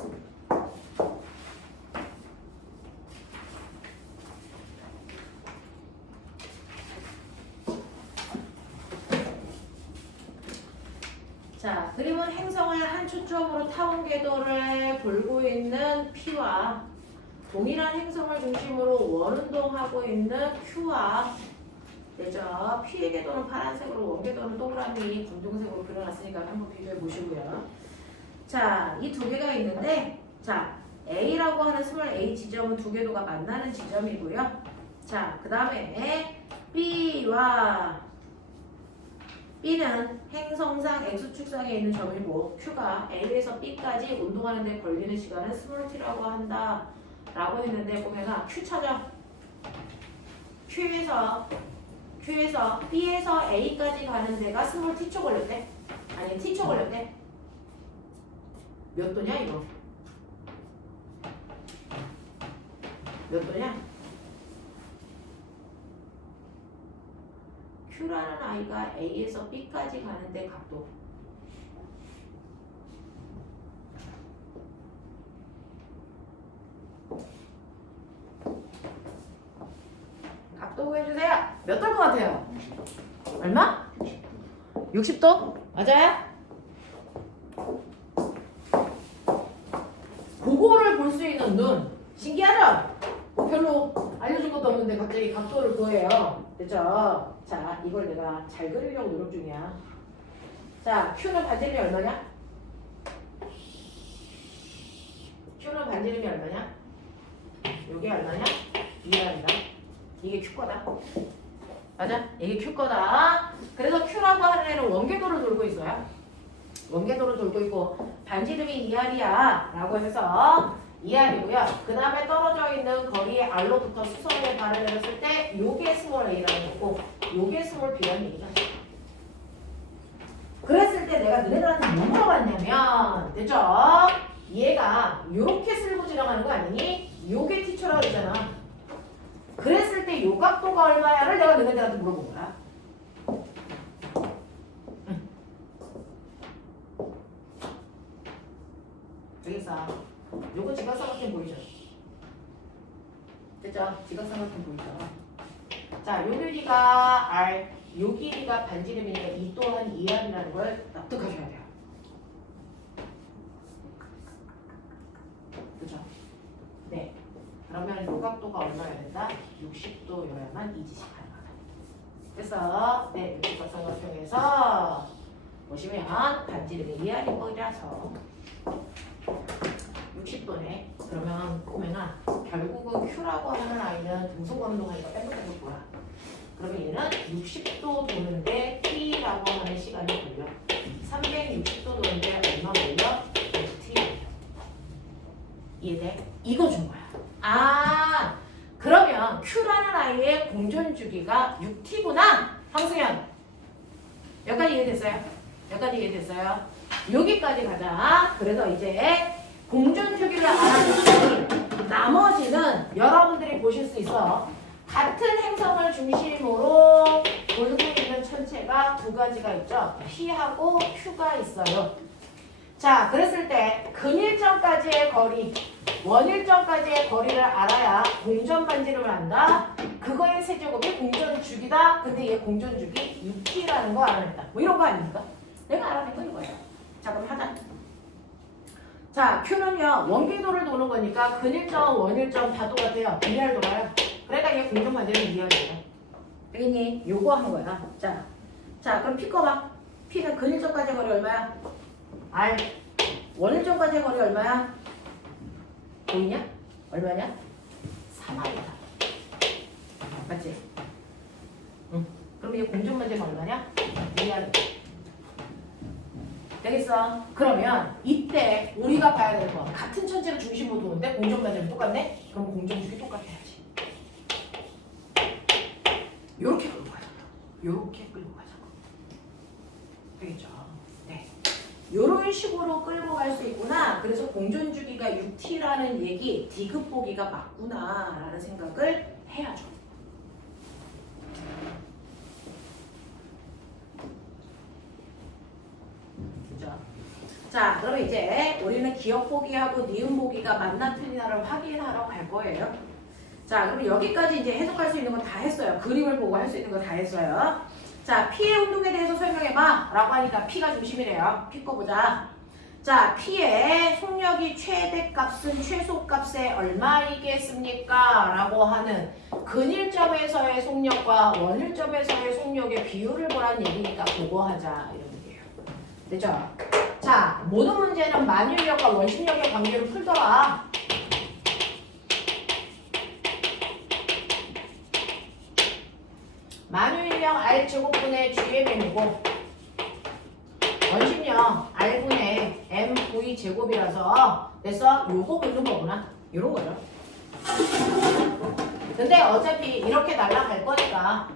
자, 그림은 행성을 한 초점으로 타원 궤도를 돌고 있는 P와 동일한 행성을 중심으로 원운동하고 있는 Q와 되죠. P의 궤도는 파란색으로 원 궤도는 동그라미 검정색으로 그려놨으니까 한번 비교해 보시고요. 자, 이 두 개가 있는데, 자, A라고 하는 스몰 A 지점은 두 궤도가 만나는 지점이고요. 자, 그 다음에 B와 B는 행성상 X축상에 있는 점이고 Q가 A에서 B까지 운동하는 데 걸리는 시간은 스몰 t라고 한다 라고 했는데 보면은 Q 찾아. Q에서 B에서 A까지 가는 데가 스몰 t초 걸렸대? 아니 t초 걸렸대? 몇 도냐 이거? 몇 도냐? Q라는 아이가 A에서 B까지 가는데 각도 각도 구해주세요. 몇 도일 것 같아요? 얼마? 60도? 맞아요? 그거를 볼 수 있는 눈 신기하죠? 뭐 별로 알려준 것도 없는데 갑자기 각도를 구해요. 됐죠? 자, 이걸 내가 잘 그리려고 노력 중이야. 자, Q는 반지름이 얼마냐? Q는 반지름이 얼마냐? 요게 얼마냐? 이해합니다. 이게 Q 거다. 맞아? 이게 Q 거다. 그래서 Q라고 하는 애는 원궤도를 돌고 있어요. 원궤도를 돌고 있고 반지름이 2R이야 라고 해서 2R이고요. 그 다음에 떨어져 있는 거리의 R로부터 수선의 발을 내렸을 때 요게 스몰 A라는 거고 요게 스몰 B라는 얘기죠. 그랬을 때 내가 너네들한테 뭐 물어봤냐면 됐죠? 얘가 요렇게 쓸고 지나가는 거 아니니? 요게 T초라고 그러잖아. 그랬을 때 요 각도가 얼마야를 내가 너네들한테 물어본 거야. 여기서 요거 지각삼각형 보이죠? 됐죠? 지각삼각형 보이죠? 자, 요 길이가 R, 요 길이가 반지름이니까 이 또한 2R이라는 걸 납득하셔야 돼요. 그죠? 네. 그러면 요 각도가 얼마여야 된다? 60도여야만 이 지시 가능하다. 그래서 네, 지각삼각형에서 보시면 반지름이 2R인 거라서 60도네. 그러면 보면은 결국은 Q라고 하는 아이는 등속 운동하니까 뺀것까지 뭐야? 그러면 얘는 60도 도는데 T라고 하는 시간이 걸려. 360도 도는데 얼마 걸려? T 걸려. 이해돼? 이거 준 거야. 아, 그러면 Q라는 아이의 공전 주기가 6T구나. 황승현. 여기까지 이해됐어요? 여기까지 이해됐어요? 여기까지 가자. 그래서 이제 공전 주기를 알아주시니 나머지는 여러분들이 보실 수 있어. 같은 행성을 중심으로 돌고 있는 천체가 두 가지가 있죠. P하고 Q가 있어요. 자, 그랬을 때 근일점까지의 거리, 원일점까지의 거리를 알아야 공전 반지름을 안다. 그거의 세제곱이 공전 주기다. 근데 얘 공전 주기 6T라는 거 알아냈다. 뭐 이런 거 아닙니까? 내가 알아낸 거 이거예요. 자, 그럼 하자. 자, Q는요, 원궤도를 도는 거니까 근일점, 원일점 다 똑같아요. 분야를 돌아요. 그러니까 얘 공전 반지름 이해해야 되겠니? 요거 하는 거야. 자, 그럼 P 꺼봐. P는 근일점까지의 거리 얼마야? R. 원일점까지의 거리 얼마야? 보이냐? 얼마냐? 3R이다. 맞지? 응. 그럼 얘 공전 반지름 얼마냐? 2R. 되겠어? 그러면 이때 우리가 봐야 될 거 같은 천체를 중심으로 도는데 공전 반지름 똑같네? 그럼 공전 주기 똑같아야지. 요렇게 끌고 가자고. 요렇게 끌고 가자고. 되겠죠? 네. 요런 식으로 끌고 갈 수 있구나. 그래서 공전 주기가 6T라는 얘기, D급 보기가 맞구나 라는 생각을 해야죠. 자, 그럼 이제 우리는 기억 보기하고 니은 보기가 맞나 틀리나를 확인하러 갈 거예요. 자, 그럼 여기까지 이제 해석할 수 있는 건 다 했어요. 그림을 보고 할 수 있는 거 다 했어요. 자, P의 운동에 대해서 설명해봐 라고 하니까 P가 중심이래요. P 거 보자. 자, P의 속력이 최대값은 최소값에 얼마이겠습니까? 라고 하는 근일점에서의 속력과 원일점에서의 속력의 비율을 보란 얘기니까 그거 하자 이런 얘기예요. 됐죠? 자, 모든 문제는 만유력과 원심력의 관계를 풀더라. 만유인력 R제곱분의 G의 뱀이고 원심력 R분의 MV 제곱이라서 됐어? 요거 묻는 거구나. 요런 거죠. 근데 어차피 이렇게 날아갈 거니까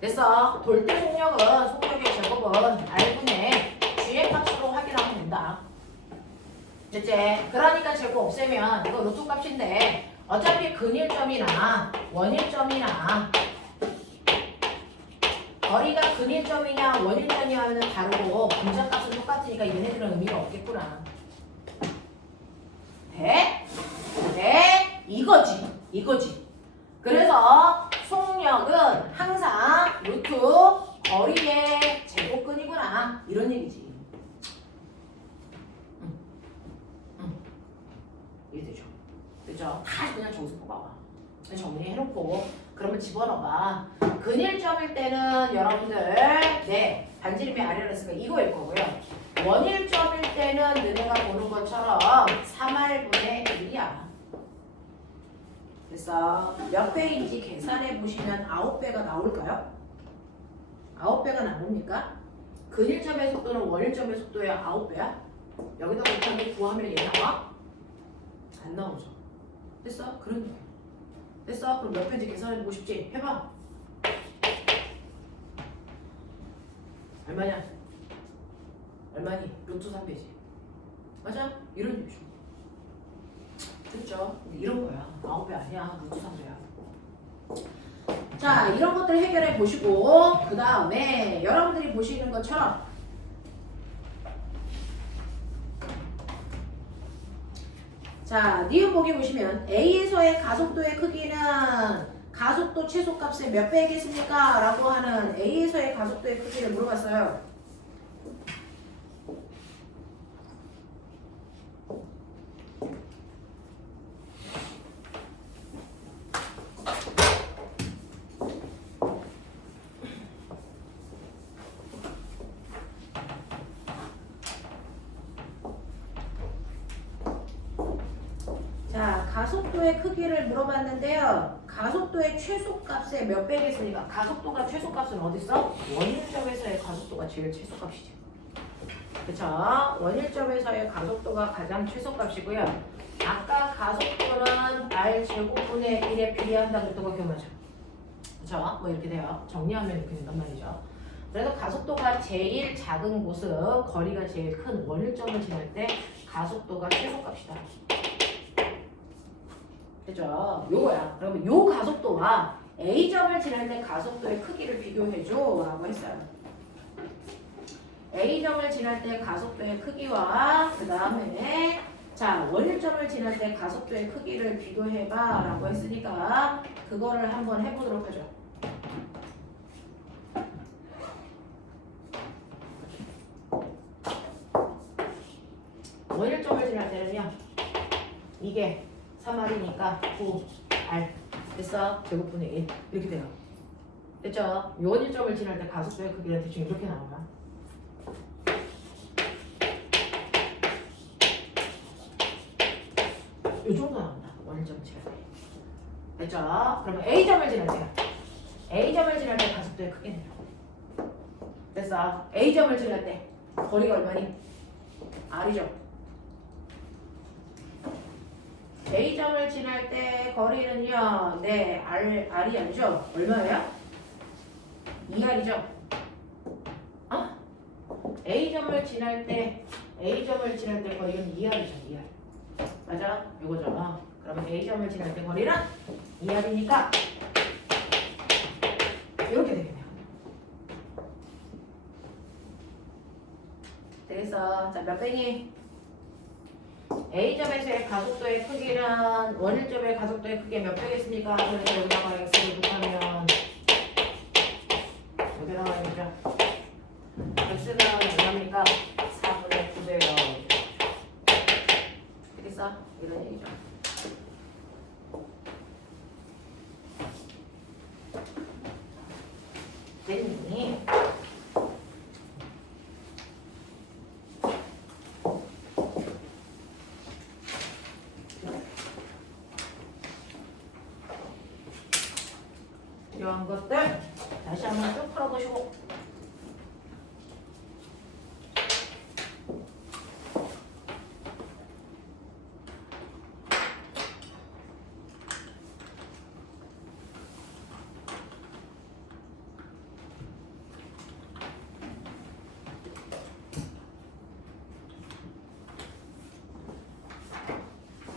됐어? 돌 때 속력의 제곱은 R분의 G의 값으로 확인하면 된다. 됐지? 그러니까 제곱 없애면 이거 루트 값인데 어차피 근일점이나 원일점이나 거리가 근일점이냐 원일점이냐는 다르고 분자값은 똑같으니까 얘네들은 의미가 없겠구나. 돼? 돼? 이거지. 그래서 속력은 항상 루트 거리의 제곱근이구나. 이런 얘기지. 이해되죠? 그죠? 다 그냥 저기서 뽑아봐. 정리해놓고 그러면 집어넣어봐. 근일점일 때는 여러분들 네 반지름이 아래로 했으니까 이거일 거고요. 원일점일 때는 너네가 보는 것처럼 3R분의 1이야. 그래서 몇 배인지 계산해 보시면 9배가 나올까요? 9배가 나옵니까? 근일점의 속도는 원일점의 속도의 9배야? 여기다 곱하기 구하면 얘 나와? 안 나오죠. 됐어? 그런 거야. 됐어? 그럼 몇 배인지 계산해보고 싶지? 해봐. 얼마냐? 얼마니? 루트 3배지. 맞아? 이런 얘기죠. 됐죠? 이런 거야. 9배 아니야. 루트 3배야. 자, 이런 것들 해결해 보시고 그 다음에 여러분들이 보시는 것처럼 자, 니은 보기 보시면 A에서의 가속도의 크기는 가속도 최소값의 몇 배겠습니까? 라고 하는 A에서의 가속도의 크기를 물어봤어요. 가속도의 크기를 물어봤는데요. 가속도의 최소값에 몇 배겠습니까? 가속도가 최소값은 어디 있어? 원일점에서의 가속도가 제일 최소값이죠. 그쵸? 원일점에서의 가속도가 가장 최소값이고요. 아까 가속도는 r제곱분의 1에 비례한다 그랬던 거 기억나죠? 그쵸? 뭐 이렇게 돼요. 정리하면 이렇게 된단 말이죠. 그래서 가속도가 제일 작은 곳은 거리가 제일 큰 원일점을 지날 때 가속도가 최소값이다. 그죠? 요거야. 그러면 요 가속도와 A점을 지날 때 가속도의 크기를 비교해줘 라고 했어요. A점을 지날 때 가속도의 크기와 그 다음에 자 원일점을 지날 때 가속도의 크기를 비교해봐 라고 했으니까 그거를 한번 해보도록 하죠. 원일점을 지날 때는요. 이게 3R이니까 9R 됐어? 제곱분의 1 이렇게 돼요. 됐죠? 원일점을 지날 때 가속도의 크기는 대충 이렇게 나와요. 이 정도 나온다. 원일점을 지날 때. 됐죠? 그러면 A점을 지날 때요. A점을 지날 때 가속도의 크기는 됐어? A점을 지날 때 거리가 얼마니? R이죠? A점을 지날 때 거리는요, 네, R이 아니죠? 얼마예요? 2R이죠? 어? A점을 지날 때 거리는 2R이죠, 2R. 맞아? 이거죠. 그러면 A점을 지날 때 거리는 2R이니까 이렇게 되겠네요. 되겠어. 자, 몇 배니? A점에서의 가속도의 크기는 원일점의 가속도의 크기가 몇 배겠습니까? 그래서 여기다가 x를 곱하면 여기 나와야겠죠? x는 얼마입니까? 4분의 9배요. 되겠어? 이런 얘기죠. 됐니? 이런 것들 다시 한번 쭉 풀어보시고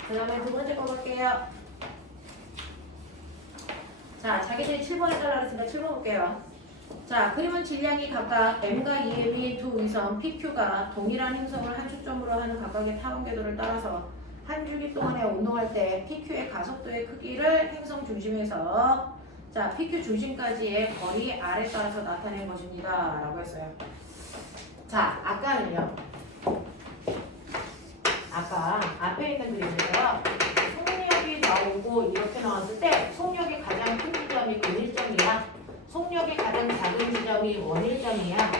그 다음에 두 번째 거 볼게요. 자, 자기들이 7번 해달라 그랬으니까 7번 볼게요. 자, 그림은 질량이 각각 M과 EM이 두 위성 PQ가 동일한 행성을 한 초점으로 하는 각각의 타원 궤도를 따라서 한 주기 동안에 운동할 때 PQ의 가속도의 크기를 행성 중심에서 자, PQ 중심까지의 거리 R에 따라서 나타낸 것입니다. 라고 했어요. 자, 아까는요. 아까 앞에 있는 그림에서요. 속력이 나오고 이렇게 나왔을 때 속력이 가장 큰 지점이 근일점이야. 속력이 가장 작은 지점이 원일점이야.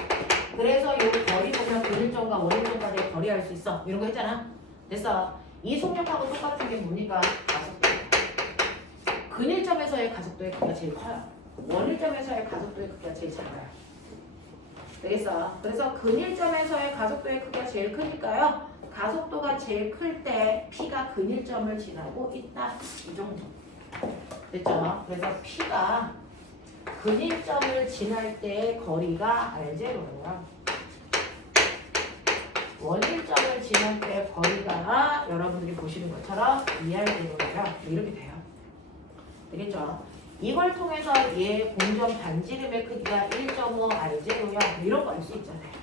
그래서 이 거리 보면 근일점과 원일점까지 거리할 수 있어. 이런 거 했잖아. 됐어. 이 속력하고 똑같은 게 뭡니까? 가속도. 근일점에서의 가속도의 크기가 제일 커요. 원일점에서의 가속도의 크기가 제일 작아요. 되겠어. 그래서 근일점에서의 가속도의 크기가 제일 크니까요. 가속도가 제일 클 때 P가 근일점을 지나고 있다. 이 정도. 됐죠? 그래서 P가 근일점을 지날 때의 거리가 R0야. 원일점을 지날 때 거리가 여러분들이 보시는 것처럼 2R0야. 이렇게 돼요. 되겠죠? 이걸 통해서 얘 공전 반지름의 크기가 1.5 R0야. 이런 거 알 수 있잖아요.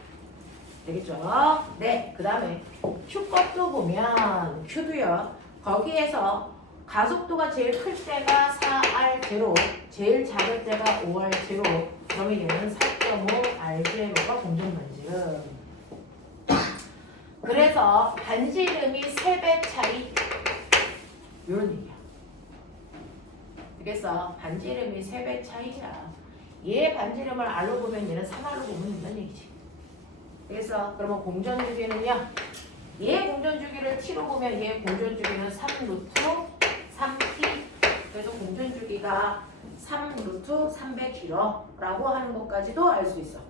되겠죠? 네, 그 다음에 Q값도 보면 Q도요. 거기에서 가속도가 제일 클 때가 4R0, 제일 작을 때가 5R0, 그러면 얘는 4.5R0가 공전 반지름. 그래서 반지름이 3배 차이 이런 얘기야. 되겠어? 반지름이 3배 차이야. 얘 반지름을 R로 보면 얘는 3R로 보면 된다는 얘기지. 되겠어? 그러면 공전주기는요. 얘 공전주기를 T로 보면 얘 공전주기는 3루트 3t. 그래서 공전 주기가 3 루트 300km라고 하는 것까지도 알 수 있어.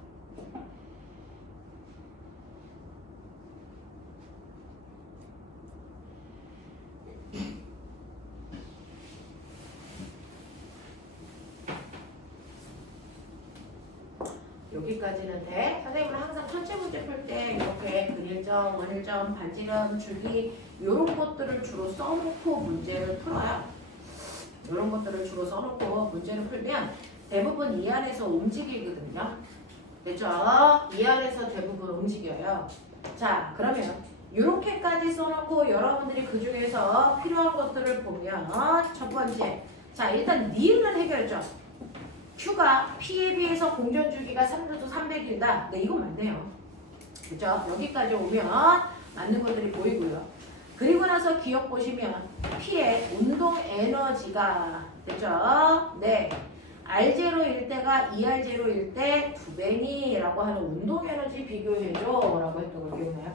여기까지는 돼. 선생님은 항상 천체 문제 풀 때 이렇게 근일점, 원일점, 반지름, 줄기 이런 것들을 주로 써놓고 문제를 풀어요. 이런 것들을 주로 써놓고 문제를 풀면 대부분 이 안에서 움직이거든요. 됐죠? 이 안에서 대부분 움직여요. 자, 그러면 이렇게까지 써놓고 여러분들이 그 중에서 필요한 것들을 보면 첫 번째, 자 일단 니은은 해결했죠. Q가 P에 비해서 공전 주기가 3루트 300이다. 네, 이거 맞네요. 그죠? 여기까지 오면 맞는 것들이 보이고요. 그리고 나서 기억 보시면 P의 운동 에너지가 됐죠? 네. R0일 때가 2R0일 때 2배니 라고 하는 운동 에너지 비교해줘 라고 했던 거 기억나요?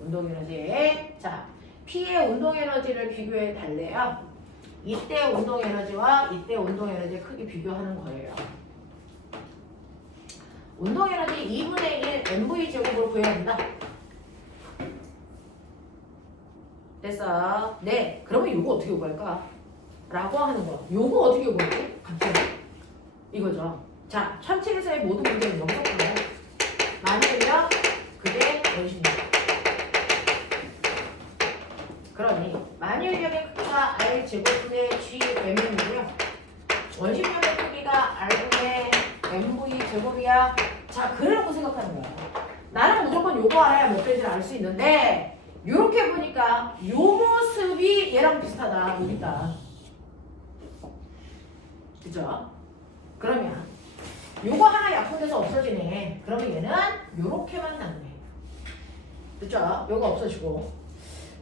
운동 에너지. 자, P의 운동 에너지를 비교해 달래요. 이때 운동 에너지와 이때 운동 에너지 크게 비교하는 거예요. 운동 에너지 2분의 1 mv 제곱으로 구해야 된다. 됐어. 네. 그러면 이거 어떻게 구할까? 라고 하는 거. 요거 어떻게 구할지? 갑자기. 이거죠. 자, 천체에서의 모든 문제는 여기서 보면 만일요 그게 원심력. 그러니 만일력의 크기가 R 제곱분의 G M이고요. 원심력의 크기가 R분의 MV 제곱이야. 자, 그러라고 생각하는 거야. 나는 무조건 요거 알아야 몇 배인지를 알 수 있는데 요렇게 보니까 요 모습이 얘랑 비슷하다. 여기 있다. 그죠? 그러면 요거 하나 약분돼서 없어지네. 그러면 얘는 요렇게만 남네. 그죠? 요거 없어지고.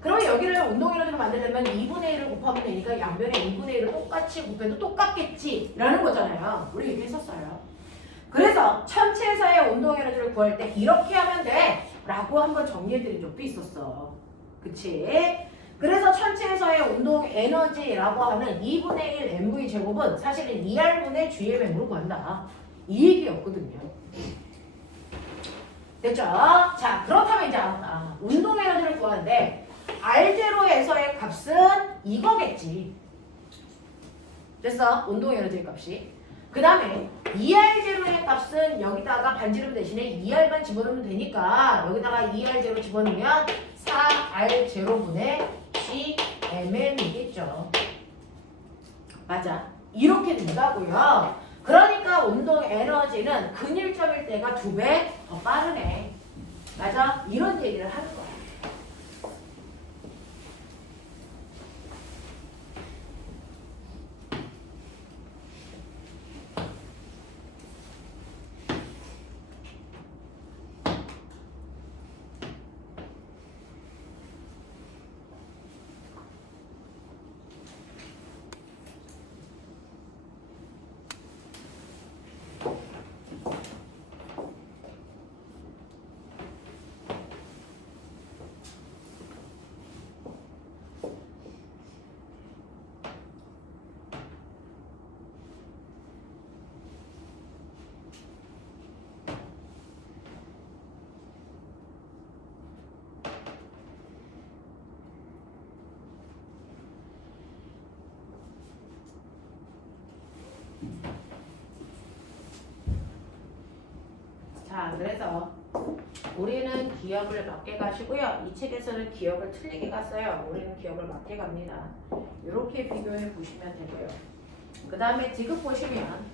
그러면 여기를 운동 에너지로 만들려면 2분의 1을 곱하면 되니까 양변에 2분의 1을 똑같이 곱해도 똑같겠지 라는 거잖아요. 우리 얘기했었어요. 그래서 천체에서의 운동 에너지를 구할 때 이렇게 하면 돼 라고 한번 정리해드린 적도 있었어. 그치? 그래서 천체에서의 운동 에너지라고 하는 2분의 1 mv 제곱은 사실은 2r분의 gm으로 구한다. 이 얘기였거든요. 됐죠? 자, 그렇다면 이제 운동 에너지를 구하는데 R0에서의 값은 이거겠지. 됐어? 운동 에너지의 값이. 그 다음에 2R0의 값은 여기다가 반지름 대신에 2R만 집어넣으면 되니까 여기다가 2R0 집어넣으면 4R0분의 GMM이겠죠. 맞아. 이렇게 된다고요. 그러니까 운동 에너지는 근일점일 때가 2배 더 빠르네. 맞아? 이런 얘기를 하는 거야. 자, 그래서 우리는 기억을 맞게 가시고요. 이 책에서는 기억을 틀리게 갔어요. 우리는 기억을 맞게 갑니다. 이렇게 비교해 보시면 되고요. 그 다음에 지금 보시면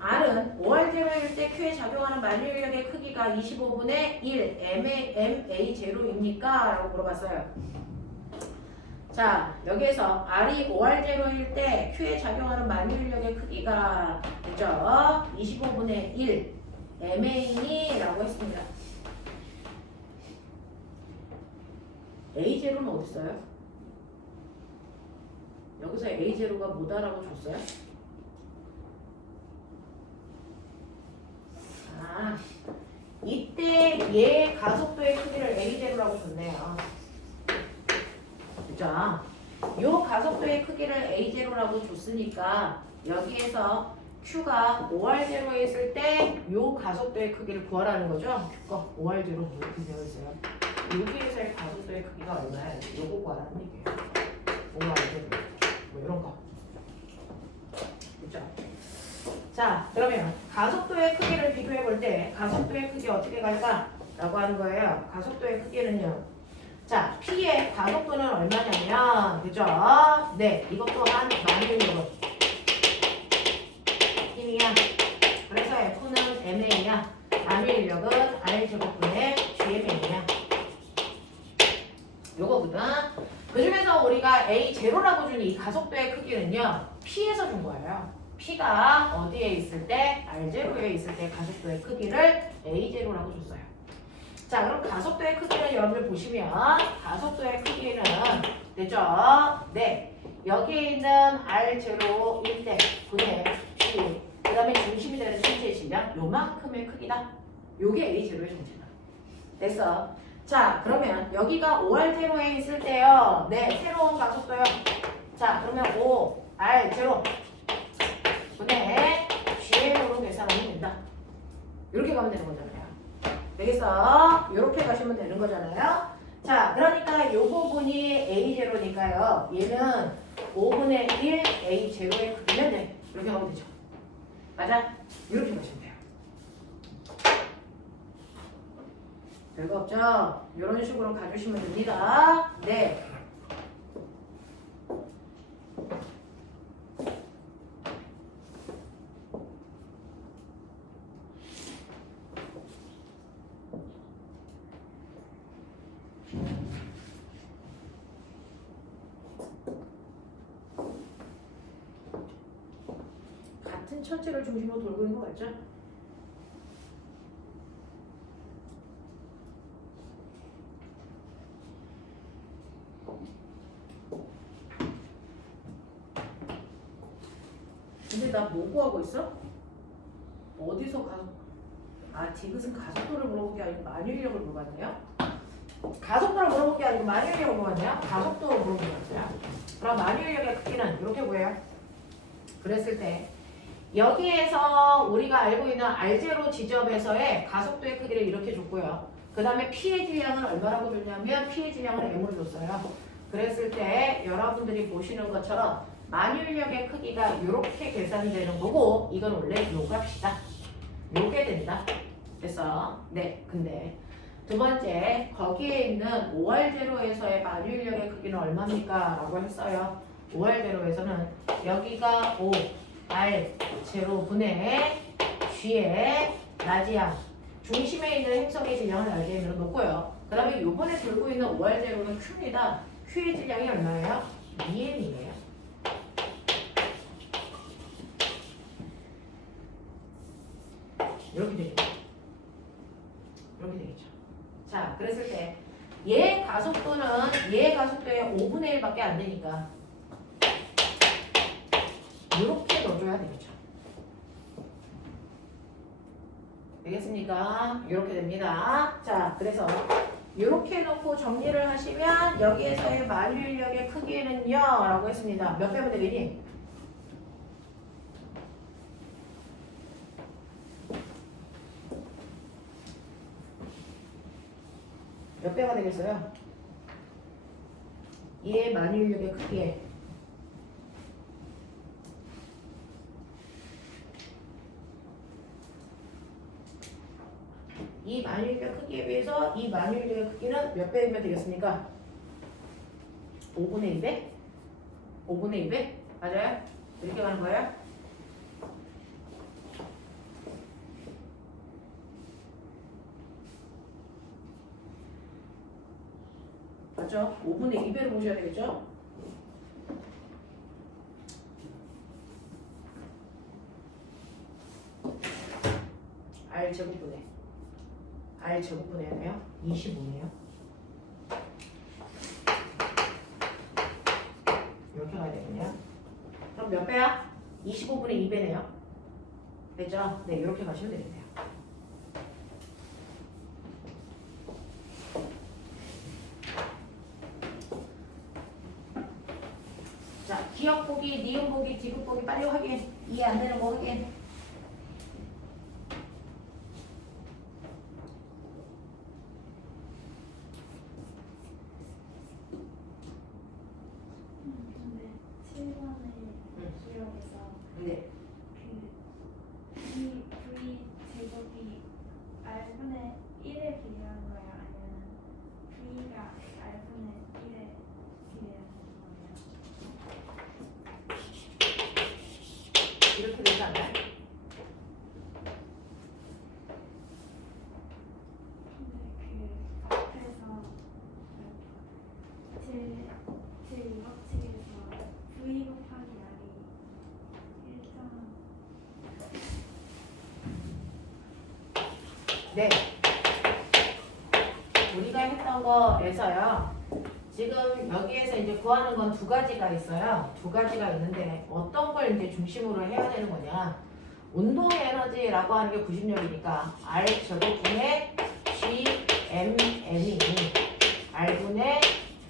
R은 5R0일 때 Q에 작용하는 만유인력의 크기가 25분의 1 MA0입니까? 라고 물어봤어요. 자, 여기에서 R이 5R0일 때 Q에 작용하는 만유인력의 크기가 됐죠? 25분의 1 MA니 라고 했습니다. A0는 어디 있어요? 여기서 A0가 뭐다라고 줬어요? 아, 이때 얘 가속도의 크기를 A0라고 줬네요. 그죠? 요 가속 가속도의 크기를 A0라고 줬으니까 여기에서 Q가 5R0에 있을 때 요 가속도의 크기를 구하라는 거죠. Q가 5R0 이렇게 되어 있어요. 여기에서의 가속도의 크기가 얼마야? 요거 구하라는 얘기예요. 5R0 뭐 이런 거. 그죠? 자, 그러면 가속도의 크기를 비교해 볼 때 가속도의 크기 어떻게 갈까? 라고 하는 거예요. 가속도의 크기는요. 자, P의 가속도는 얼마냐면, 그죠? 네, 이것 또한 만유력은 힘이야. 그래서 F는 MA야. 만유력은 R제곱분의 GMA야. 요거거든. 그 중에서 우리가 A0라고 준 이 가속도의 크기는요, P에서 준 거예요. P가 어디에 있을 때, R0에 있을 때 가속도의 크기를 A0라고 줬어요. 자, 그럼 가속도의 크기는 여러분들 보시면 가속도의 크기는 되죠? 네. 여기에 있는 R0일 때 분의 G 그 다음에 중심이 되는 천체의 질량 요만큼의 크기다. 요게 A0의 중심이다. 됐어. 자, 그러면 여기가 5R0에 있을 때요. 네, 새로운 가속도요. 자, 그러면 5R0 분의 GM으로 계산하면 된다. 이렇게 가면 되는 거잖아요. 되겠어? 이렇게 가시면 되는 거잖아요. 자, 그러니까 요 부분이 A0니까요. 얘는 5분의 1 A0의 크기면 돼. 이렇게 가면 되죠. 맞아? 이렇게 가시면 돼요. 별거 없죠? 이런 식으로 가주시면 됩니다. 네. 같은 천체를 중심으로 돌고 있는 거 맞죠? 근데 나 뭐 구하고 있어? 어디서 디귿은 가속도를 물어본 게 아니고 만유인력을 물어봤네요? 가속도를 물어본 게 아니고 만유인력을 물어봤네요? 가속도를 물어본 게 아니라. 그럼 만유인력의 크기는 이렇게 보여요. 그랬을 때 여기에서 우리가 알고 있는 R0 지점에서의 가속도의 크기를 이렇게 줬고요. 그 다음에 P의 질량은 얼마라고 줬냐면 P의 질량을 M으로 줬어요. 그랬을 때 여러분들이 보시는 것처럼 만유인력의 크기가 이렇게 계산이 되는 거고 이건 원래 요 값이다. 요게 된다. 됐어? 네. 근데 두 번째 거기에 있는 5R0에서의 만유인력의 크기는 얼마입니까? 라고 했어요. 5R0에서는 여기가 5R0분의 G의 라지안 중심에 있는 행성의 질량을 라지안으로 놓고요. 그 다음에 요번에 들고 있는 5R0는 Q입니다. Q의 질량이 얼마예요? 2M이에요. 이렇게 되겠죠. 이렇게 되겠죠. 자, 그랬을 때 얘 가속도는 얘 가속도의 5분의 1밖에 안 되니까 이렇게 넣어줘야 되겠죠. 되겠습니까? 이렇게 됩니다. 자, 그래서 이렇게 놓고 정리를 하시면 여기에서의 만유인력의 크기는요 라고 했습니다. 몇 배면 되겠니? 몇 배가 되겠어요? 얘의 만유인력의 크기에 이 만유인력 크기에 비해서 이 만유인력의 크기는 몇 배이면 되겠습니까? 5분의 2배? 5분의 2배? 맞아요? 이렇게 가는 거예요? 맞죠? 5분의 2배로 보셔야 되겠죠? R제곱분의 하네요. 25네요. 이렇게 가야 되겠네요. 그럼 몇 배야? 25분의 2배네요. 됐죠? 네, 이렇게 가시면 되겠네요. 기억 보기, 니은 보기, 디귿 보기 빨리 확인. 이해 안 되는 거 확인. 근데 7번의 기억에서 네. 그 V 제곱이 R분의 1에 비례하는 거예요? 아니면 V가 R분의 1에 비례하는 거예요? 이렇게 되지 않나요? 근데 그 앞에서 제 이법칙에서 V 곱하기 R이 1점 네. 우리가 했던 거에서요. 지금 여기에서 이제 구하는 건 두 가지가 있어요. 두 가지가 있는데 어떤 걸 이제 중심으로 해야 되는 거냐. 운동 에너지라고 하는 게 90력이니까 R 제곱분의 GMM이 R분의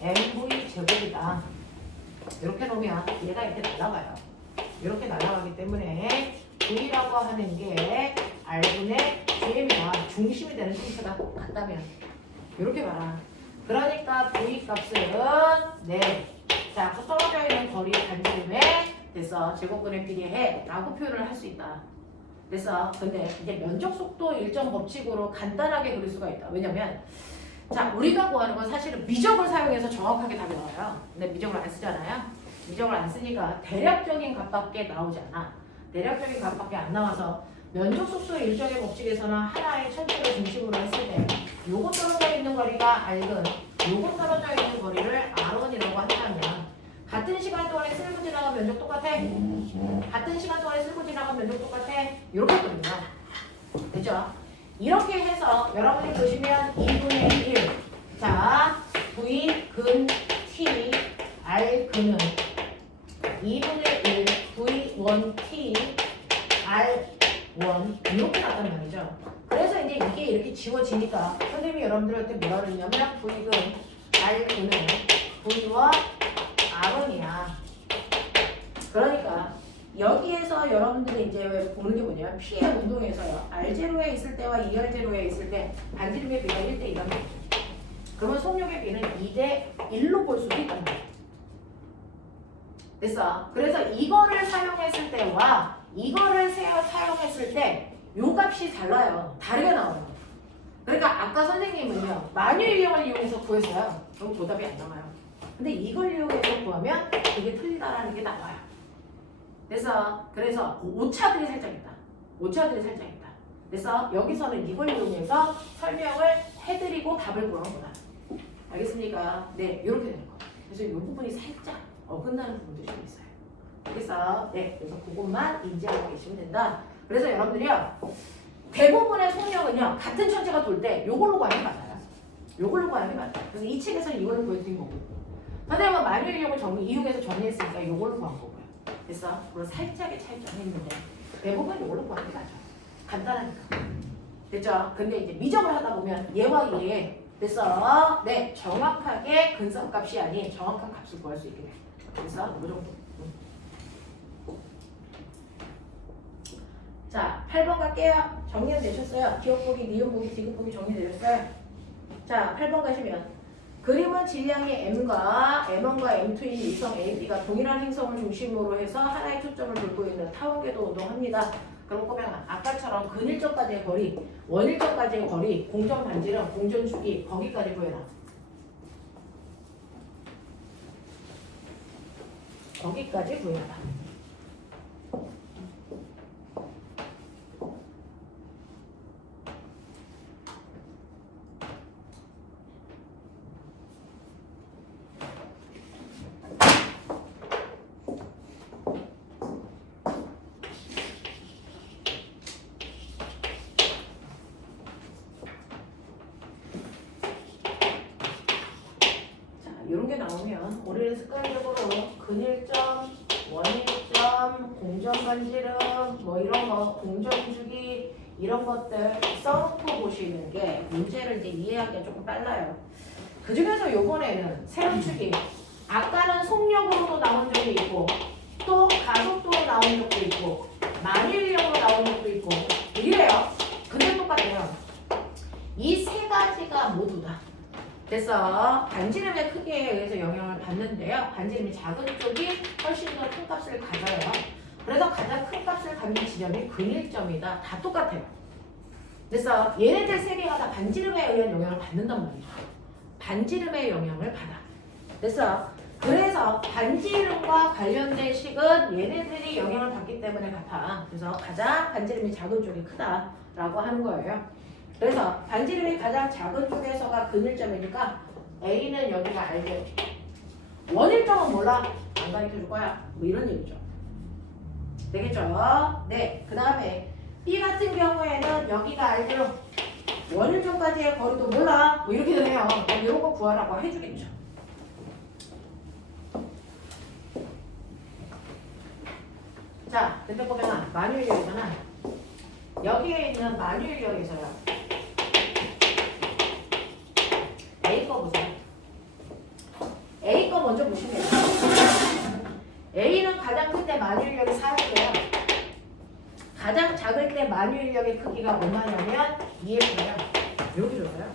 MV 제곱이다. 이렇게 놓으면 얘가 이렇게 날아가요. 이렇게 날아가기 때문에 V라고 하는 게 R분의 GM이야. 중심이 되는 힌트가 같다면 이렇게 봐라. 그러니까 V 값은 네. 자, 그 떨어져 있는 거리 반지름에 됐어. 제곱근에 비례해 라고 표현을 할 수 있다. 됐어. 근데 이제 면적 속도 일정 법칙으로 간단하게 그릴 수가 있다. 왜냐면 자, 우리가 구하는 건 사실은 미적을 사용해서 정확하게 답이 나와요. 근데 미적을 안 쓰잖아요. 미적을 안 쓰니까 대략적인 값밖에 나오지 않아. 대략적인 값밖에 안 나와서 면적 속도 일정의 법칙에서는 하나의 천체를 중심으로 했을 때 요거 떨어져 있는 거리가 R근, 요거 떨어져 있는 거리를 R1이라고 한다면 같은 시간 동안에 쓸고 지나간 면적 똑같아? 같은 시간 동안에 쓸고 지나간 면적 똑같아? 이렇게 했거든요. 됐죠? 이렇게 해서 여러분이 보시면 2분의 1. 자, V 근 T R 근은 2분의 1 V1 T R1 이렇게 났단 말이죠. 그래서 이제 이게 이렇게 지워지니까 선생님이 여러분들한테 뭐라 그랬냐면 V근 R근은 V와 R1이야. 그러니까 여기에서 여러분들이 이제 왜 보는 게 뭐냐면 P의 운동에서요. R0에 있을 때와 2R0에 있을 때 반지름의 비가 1대 2라는 거죠. 그러면 속력의 비는 2대 1로 볼 수도 있다는 거죠. 됐어. 그래서 이거를 사용했을 때와 이거를 사용했을 때 요 값이 달라요. 다르게 나와요. 그러니까 아까 선생님은요. 만유 유형을 이용해서 구했어요. 그럼 보답이 안 나와요. 근데 이걸 이용해서 구하면 그게 틀리다라는 게 나와요. 그래서 오차들이 살짝 있다. 오차들이 살짝 있다. 그래서 여기서는 이걸 이용해서 설명을 해드리고 답을 구하는구나. 알겠습니까? 네, 이렇게 되는 거. 그래서 이 부분이 살짝 어긋나는 부분들이 좀 있어요. 그래서 그것만 인지하고 계시면 된다. 그래서 여러분들이요. 대부분의 속력은요. 같은 천체가 돌 때 요걸로 구하는 게 맞아요. 요걸로 구하는 게 맞아요. 그래서 이 책에서는 이걸로 보여드린 거고. 선생님은 만유 유형을 이용해서 정리했으니까 요걸로 구한 거고요. 그래서 물론 살짝의 차이점이 있는데 대부분 이걸로 구하는 게 맞아요. 간단하니까. 됐죠? 근데 이제 미적을 하다 보면 얘와 얘 됐어? 네, 정확하게 근성값이 아닌 정확한 값을 구할 수 있게 돼요. 그래서 이 정도. 자, 8번 갈게요. 정리는 되셨어요? 기억 보기, 니은 보기, 디귿 보기 정리되셨어요? 자, 8번 가시면 그림은 질량이 M과 M1과 M2인 일성 AB가 동일한 행성을 중심으로 해서 하나의 초점을 돌고 있는 타원궤도 운동합니다. 그럼 보면 아까처럼 근일점까지의 거리, 원일점까지의 거리, 공전 반지름, 공전 주기 거기까지 보여라. 거기까지 보여라. 이런 게 나오면 우리는 습관적으로 근일점, 원일점, 공전반지름 뭐 이런 거, 공전주기 이런 것들 써놓고 보시는 게 문제를 이제 이해하기가 조금 빨라요. 그 중에서 요번에는 세로축이 아까는 속력으로도 나온 적이 있고 또 가속도로 나온 적도 있고 만유인력으로 나온 적도 있고 이래요. 근데 똑같아요. 이 세 가지가 모두 다 그래서 반지름의 크기에 의해서 영향을 받는데요. 반지름이 작은 쪽이 훨씬 더 큰 값을 가져요. 그래서 가장 큰 값을 갖는 지점이 근일점이다. 다 똑같아요. 그래서 얘네들 세 개가 다 반지름에 의한 영향을 받는단 말이죠. 반지름의 영향을 받아. 그래서 반지름과 관련된 식은 얘네들이 영향을 받기 때문에 같아. 그래서 가장 반지름이 작은 쪽이 크다라고 하는 거예요. 그래서 반지름이 가장 작은 쪽에서가 근일점이니까 A는 여기가 알죠. 원일점은 몰라. 안 가르쳐줄 거야. 뭐 이런 얘기죠. 되겠죠? 네. 그 다음에 B 같은 경우에는 여기가 알대로 원일점까지의 거리도 몰라. 뭐 이렇게 되네요. 이런 거 구하라고 해주겠죠. 자, 근데 보면 만유인력이잖아. 여기에 있는 만유인력에서요. A 거 보세요. A 거 먼저 보시면 돼요. A는 가장 클 때 만유인력이 4F예요. 가장 작을 때 만유인력의 크기가 얼마냐면 2F예요. 여기 줘서요.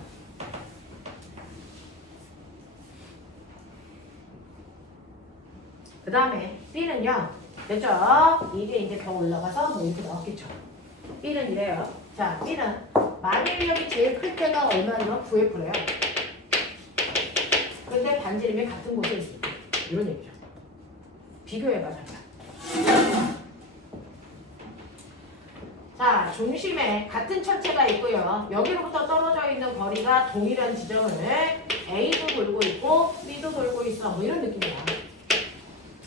그 다음에 B는요. 됐죠? 이게 이제 더 올라가서 뭐 이렇게 나왔겠죠. B는 이래요. 자, B는 만유인력이 제일 클 때가 얼마냐면 9F래요. 근데 반지름이 같은 곳에 있어요. 이런 얘기죠. 비교해봐, 잠깐. 자, 중심에 같은 천체가 있고요. 여기로부터 떨어져 있는 거리가 동일한 지점을 A도 돌고 있고 B도 돌고 있어. 뭐 이런 느낌이야.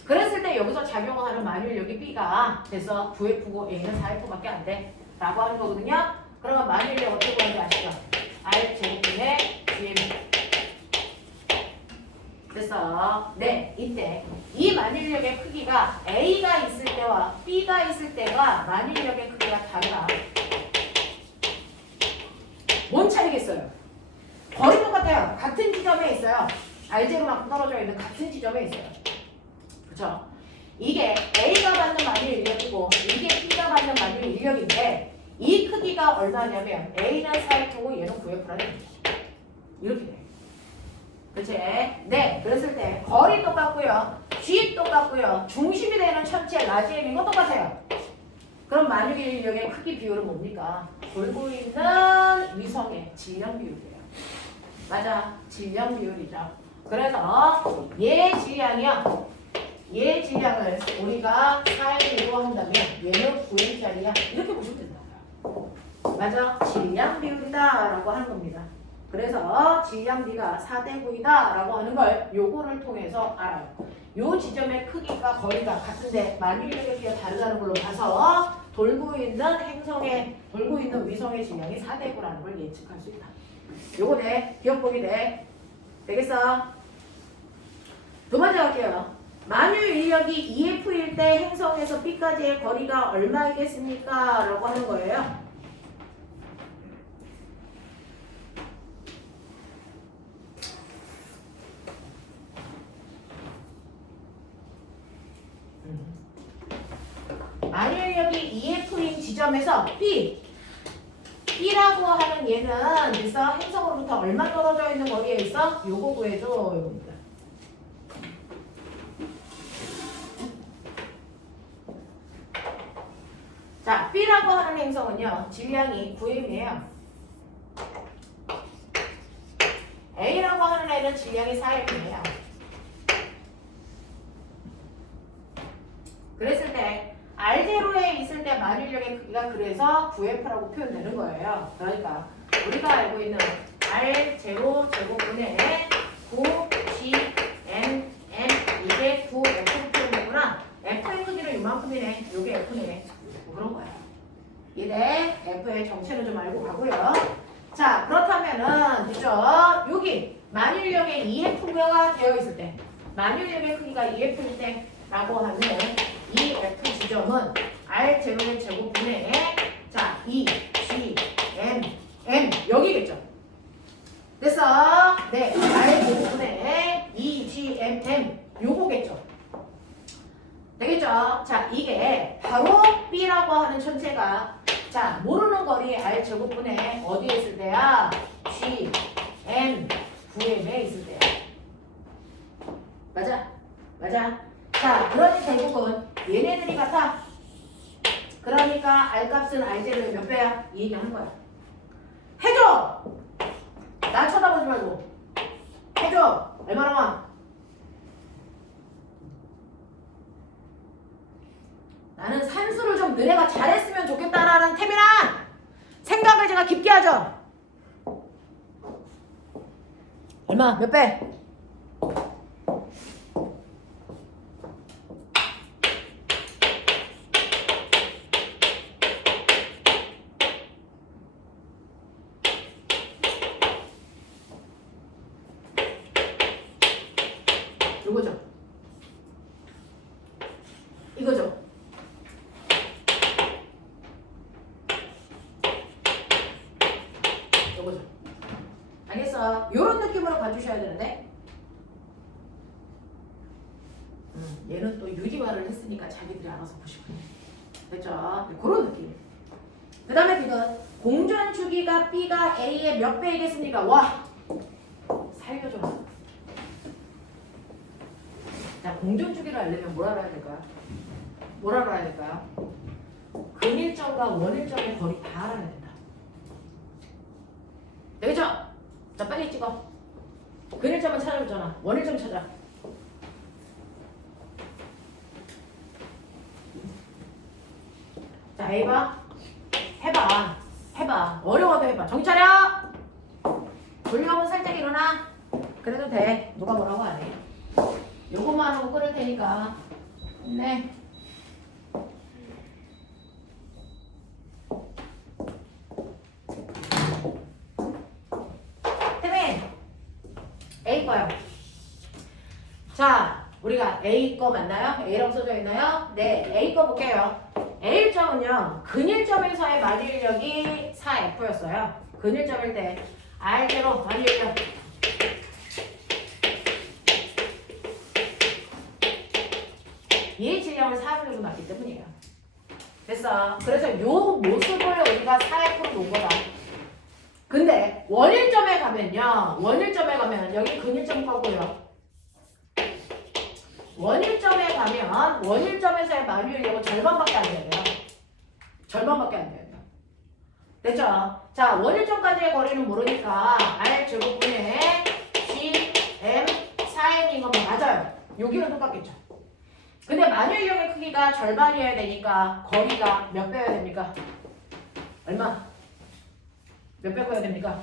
그랬을 때 여기서 작용하는 만유인력이 B가 돼서 9F고 A는 4F밖에 안 돼. 라고 하는 거거든요. 그러면 만유인력 어떻게 구하는지 아시죠? R 제곱분의 GM. 그래서 네, 이때 이 만유인력의 크기가 A가 있을 때와 B가 있을 때가 만유인력의 크기가 다르다. 뭔 차이겠어요? 거리 똑같아요. 같은 지점에 있어요. R제로만큼 떨어져 있는 같은 지점에 있어요. 그렇죠? 이게 A가 받는 만유인력이고 이게 B가 받는 만유인력인데 이 크기가 얼마냐면 A는 4F고 얘는 9F라는 얘기죠. 이렇게 돼요. 그치? 네, 그랬을 때 거리 똑같고요. G 똑같고요. 중심이 되는 천체 라지엠인 거 똑같아요. 그럼 만유인력의 크기 비율은 뭡니까? 돌고 있는 위성의 질량 비율이에요. 맞아, 질량 비율이죠. 그래서 얘 질량이요. 얘 질량을 우리가 4N으로 한다면 얘는 9N짜리야. 이렇게 보시면 된다고요. 맞아, 질량 비율이다 라고 하는 겁니다. 그래서 질량비가 4대 9이다 라고 하는 걸 요거를 통해서 알아요. 요 지점의 크기가 거리가 같은데 만유인력의 크기가 다르다는 걸로 봐서 돌고 있는 위성의 질량이 4대 9라는 걸 예측할 수 있다. 요거 돼. 기억보기 돼. 되겠어? 두 번째 갈게요. 만유인력이 2F일 때 행성에서 B까지의 거리가 얼마이겠습니까? 라고 하는 거예요. 만유인력이 2F인 지점에서 B라고 하는 얘는 그래서 행성으로부터 얼마 떨어져 있는 거리에 있어? 요거 구해줘. 요겁니다. 자, B라고 하는 행성은요. 질량이 9M이에요. A라고 하는 애는 질량이 4M이에요. 그랬을 때 R0에 있을 때 만유인력의 크기가 그래서 9F라고 표현되는 거예요. 그러니까 우리가 알고 있는 R0 제곱분의 9GMM 이게 9F로 표현되구나. F의 크기는 이만큼이네. 요게 F네. 뭐 그런 거야. 이래 F의 정체를 좀 알고 가고요. 자, 그렇다면은 그죠? 여기 만유인력의 2F가 되어 있을 때 만유인력의 크기가 2F일 때 라고 하는 이 F 지점은 R0의 제곱분의 자, E, G, M 여기겠죠. 그래서 네, R 제곱분의 E, G, M 얼마? 몇 배? 요거죠. 이거죠. 요거죠. 알겠어? 요런 느낌으로 봐주셔야 되는데 얘는 또 유리말을 했으니까 자기들이 알아서 보시고 됐죠? 그런 느낌. 그 다음에 지금 공전 주기가 B가 A의 몇 배이겠습니까? 와! 살려줘. 자, 공전 주기를 알려면 뭘 알아야 될까요? 뭘 알아야 될까요? 근일점과 원일점의 거리 다 알아야 된다. 되겠죠? 자, 빨리 찍어. 근일점은 찾아줬잖아. 원일점 찾아. 자, A 봐. 해봐. 어려워도 해봐. 정신 차려! 돌려면 살짝 일어나. 그래도 돼. 누가 뭐라고 안 해. 요것만 하고 끊을 테니까. 네. 태민! A 거요. 자, 우리가 A 거 맞나요? A라고 써져 있나요? 네, A 거 볼게요. A점은요, 근일점에서의 만유인력이 4F였어요. 근일점일 때 R대로 만유인력. 얘의 질량을 4F로 맞기 때문이에요. 됐어. 그래서 요 모습을 우리가 4F로 놓은 거다. 근데 원일점에 가면 여기 근일점 거고요. 원일점에 가면 원일점에서의 만유인력은 절반밖에 안 돼요. 절반밖에 안 돼요. 됐죠? 자, 원일점까지의 거리는 모르니까 R 제곱분의 G, M, 4M인 것만 맞아요. 여기는 똑같겠죠. 근데 만유인력의 크기가 절반이어야 되니까 거리가 몇 배여야 됩니까? 얼마? 몇 배 커야 됩니까?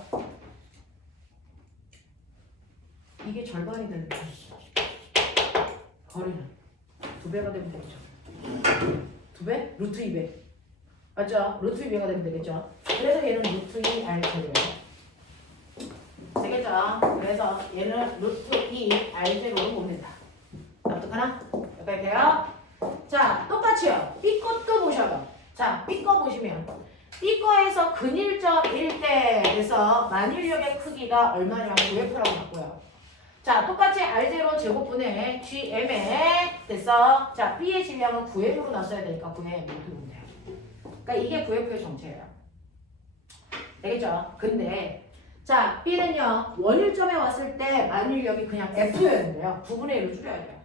이게 절반이 되는데 거리는 2배가 되면 되겠죠. 2배? 루트 2배. 맞죠? 루트 2배가 되면 되겠죠. 그래서 얘는 루트 2 R 제곱이에요. 되겠죠? 그래서 얘는 루트 2 R 제곱으로 보면 된다. 납득하나? 여기까지 돼요? 자, 똑같이요. B 것도 보셔요. 자, B 거 보시면 B 거에서 근일점일 때에서 만유인력의 크기가 얼마냐고 9F라고 봤고요. 자, 똑같이 R0 제곱분의 GM에 됐어. 자, B의 질량은 9F로 났어야 되니까 9M 이렇게 보면 돼요. 그러니까 이게 9F의 정체예요. 되겠죠? 근데 자, B는요. 원일점에 왔을 때 만유인력이 그냥 F였는데요. 9분의 1로 줄여야 돼요.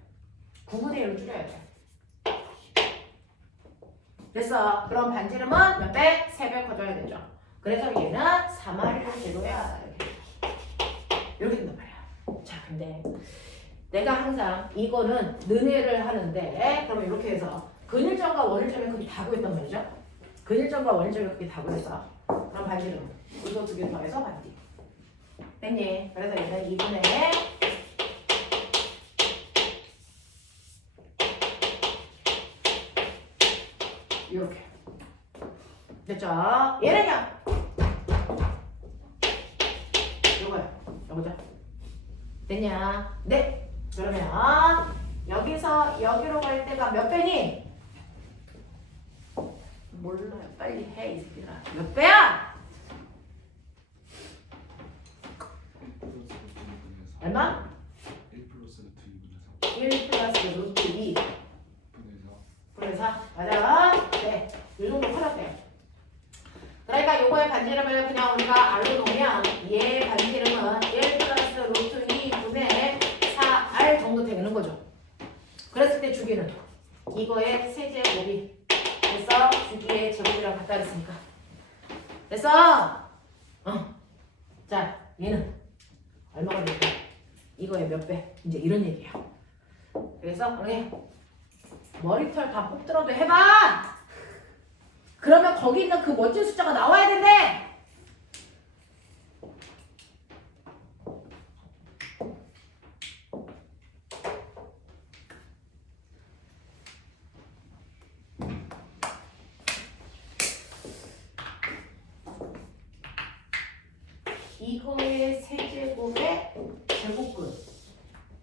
9분의 1로 줄여야 돼요. 됐어. 그럼 반지름은 몇 배? 3배 커져야 되죠. 그래서 얘는 3R을 제로야. 이렇게 된단 말이야. 자, 근데 내가 항상 이거는 너네를 하는데 그러면 이렇게 해서 근일점과 원일점의 크기 다 구했단 말이죠. 근일점과 원일점의 크기 다 구했어. 그럼 반지름 이거 2개 더해서 반지. 됐니? 그래서 얘는 2분의 이렇게 됐죠? 얘는요 요거죠. 됐냐? 네. 그러면 여기서 여기로 갈 때가 몇 배니? 몰라요. 빨리 해, 이 새끼들아. 몇 배야? 얼마? 1 플러스 루트 2분의 3 1 플러스 루트 2 분의 4 분의 4 맞아? 네. 이 정도 풀었대요. 그러니까 요거의 반지름을 그냥 우리가 R로 놓으면 얘의 반지름은 1 플러스 루트 2 분의 4R 정도 되는 거죠. 그랬을 때 주기는 이거의 세제곱이 됐어? 주기의 제곱이랑 같다 그랬으니까 됐어? 자, 얘는 얼마가 될까? 이거의 몇 배? 이제 이런 얘기예요. 그래서 우리 머리털 다 뽑더라도 해봐! 그러면 거기 있는 그 멋진 숫자가 나와야 된대! 이거의 세제곱의 제곱근.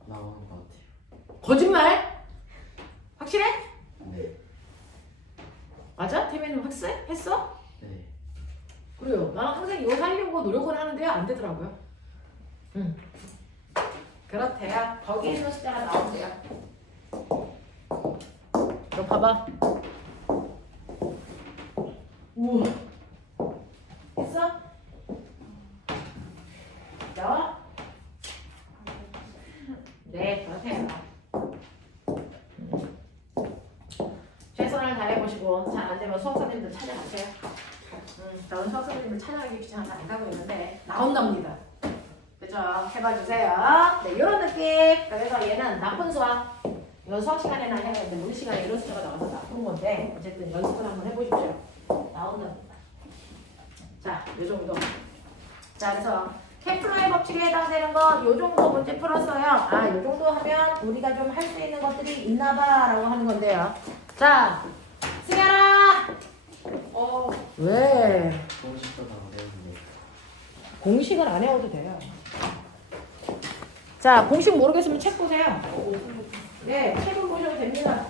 나오는 것 같아요. 거짓말? 확실해? 네. 맞아? 태민은 확실? 했어? 네. 그래요. 나는 항상 이거 하려고 노력을 하는데 안 되더라고요. 응. 그렇대요. 거기에 있는 숫자가 나온대요. 너 봐봐. 우와. 했어? 나와? 네, 그렇대요. 최선을 다해보시고 잘 안되면 수학선생님들 찾아가세요. 저는 수학선생님들 찾아가기 귀찮아서 안 가고 있는데 나온답니다. 그죠? 해봐주세요. 네, 이런 느낌. 그래서 얘는 나쁜 수학. 이건 수학 시간에나 해야 되는데 우리 시간에 이런 숫자가 나와서 나쁜 건데 어쨌든 연습을 한번 해보십시오. 나온답니다. 자, 요 정도. 자, 그래서 케플러의 법칙에 해당되는 건 요 정도 문제 풀었어요. 아, 요 정도 하면 우리가 좀 할 수 있는 것들이 있나봐 라고 하는 건데요. 자, 승현아! 왜? 공식보다 어려운데. 공식은 안 외워도 돼요. 자, 공식 모르겠으면 책 보세요. 네, 책은 보셔도 됩니다.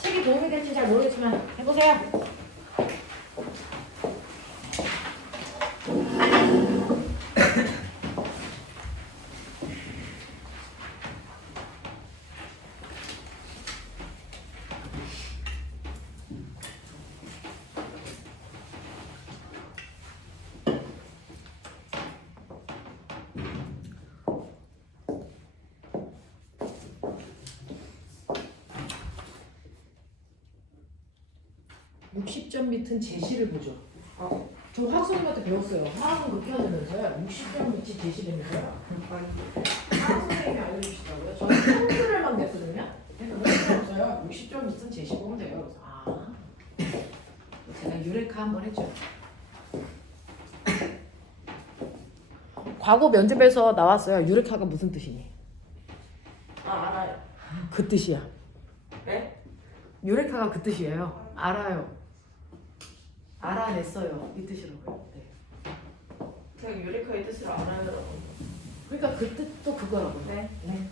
책이 도움이 될지 잘 모르겠지만 해보세요. (60점) 밑은 제시를 보죠. 저 화학 선생님한테 배웠어요. 화학은 그렇게 하면서요. 60점 밑이 제시되면서요. 화학 선생님이 알려주시더라고요. 저는 평균을만 냈거든요. 그래서 그럴 필요 없어요. 60점 밑은 제시 보면 돼요. 그래서 제가 유레카 한번 했죠. 과거 면접에서 나왔어요. 유레카가 무슨 뜻이니? 알아요. 그 뜻이야. 네? 유레카가 그 뜻이에요. 알아요. 알아냈어요. 이 뜻이라고요. 네. 제가 유레카의 뜻을 알아요. 그러니까 그 뜻도 그거라고요. 네. 네.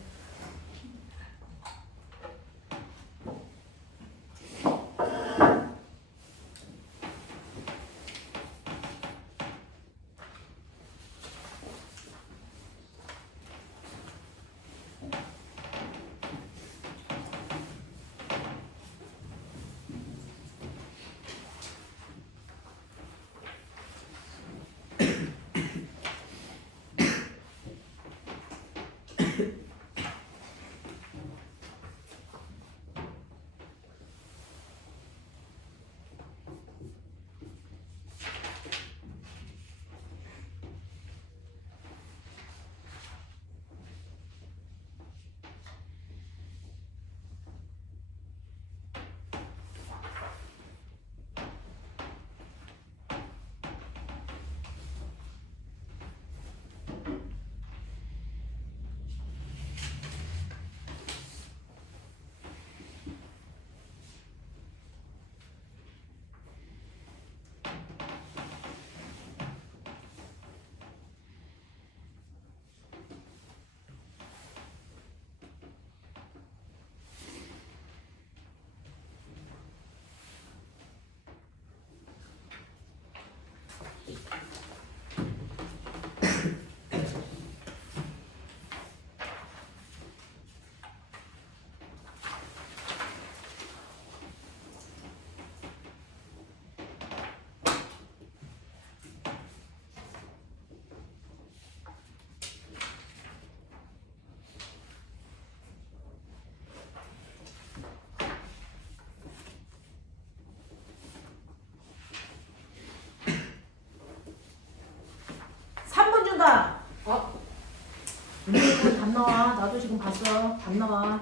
준다. 우리 답 나와. 나도 지금 봤어. 답 나와.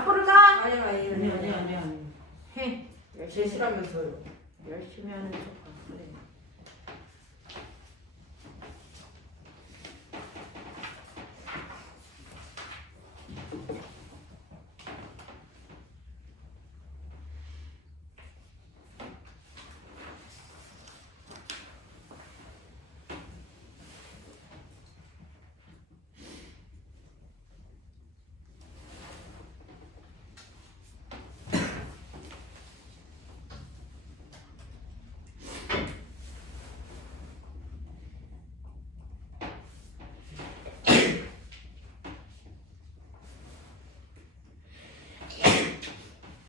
앞으로 가. 아니요 아니요 아니. 해. 제시라면서요. 열심히 하는 척. 그래.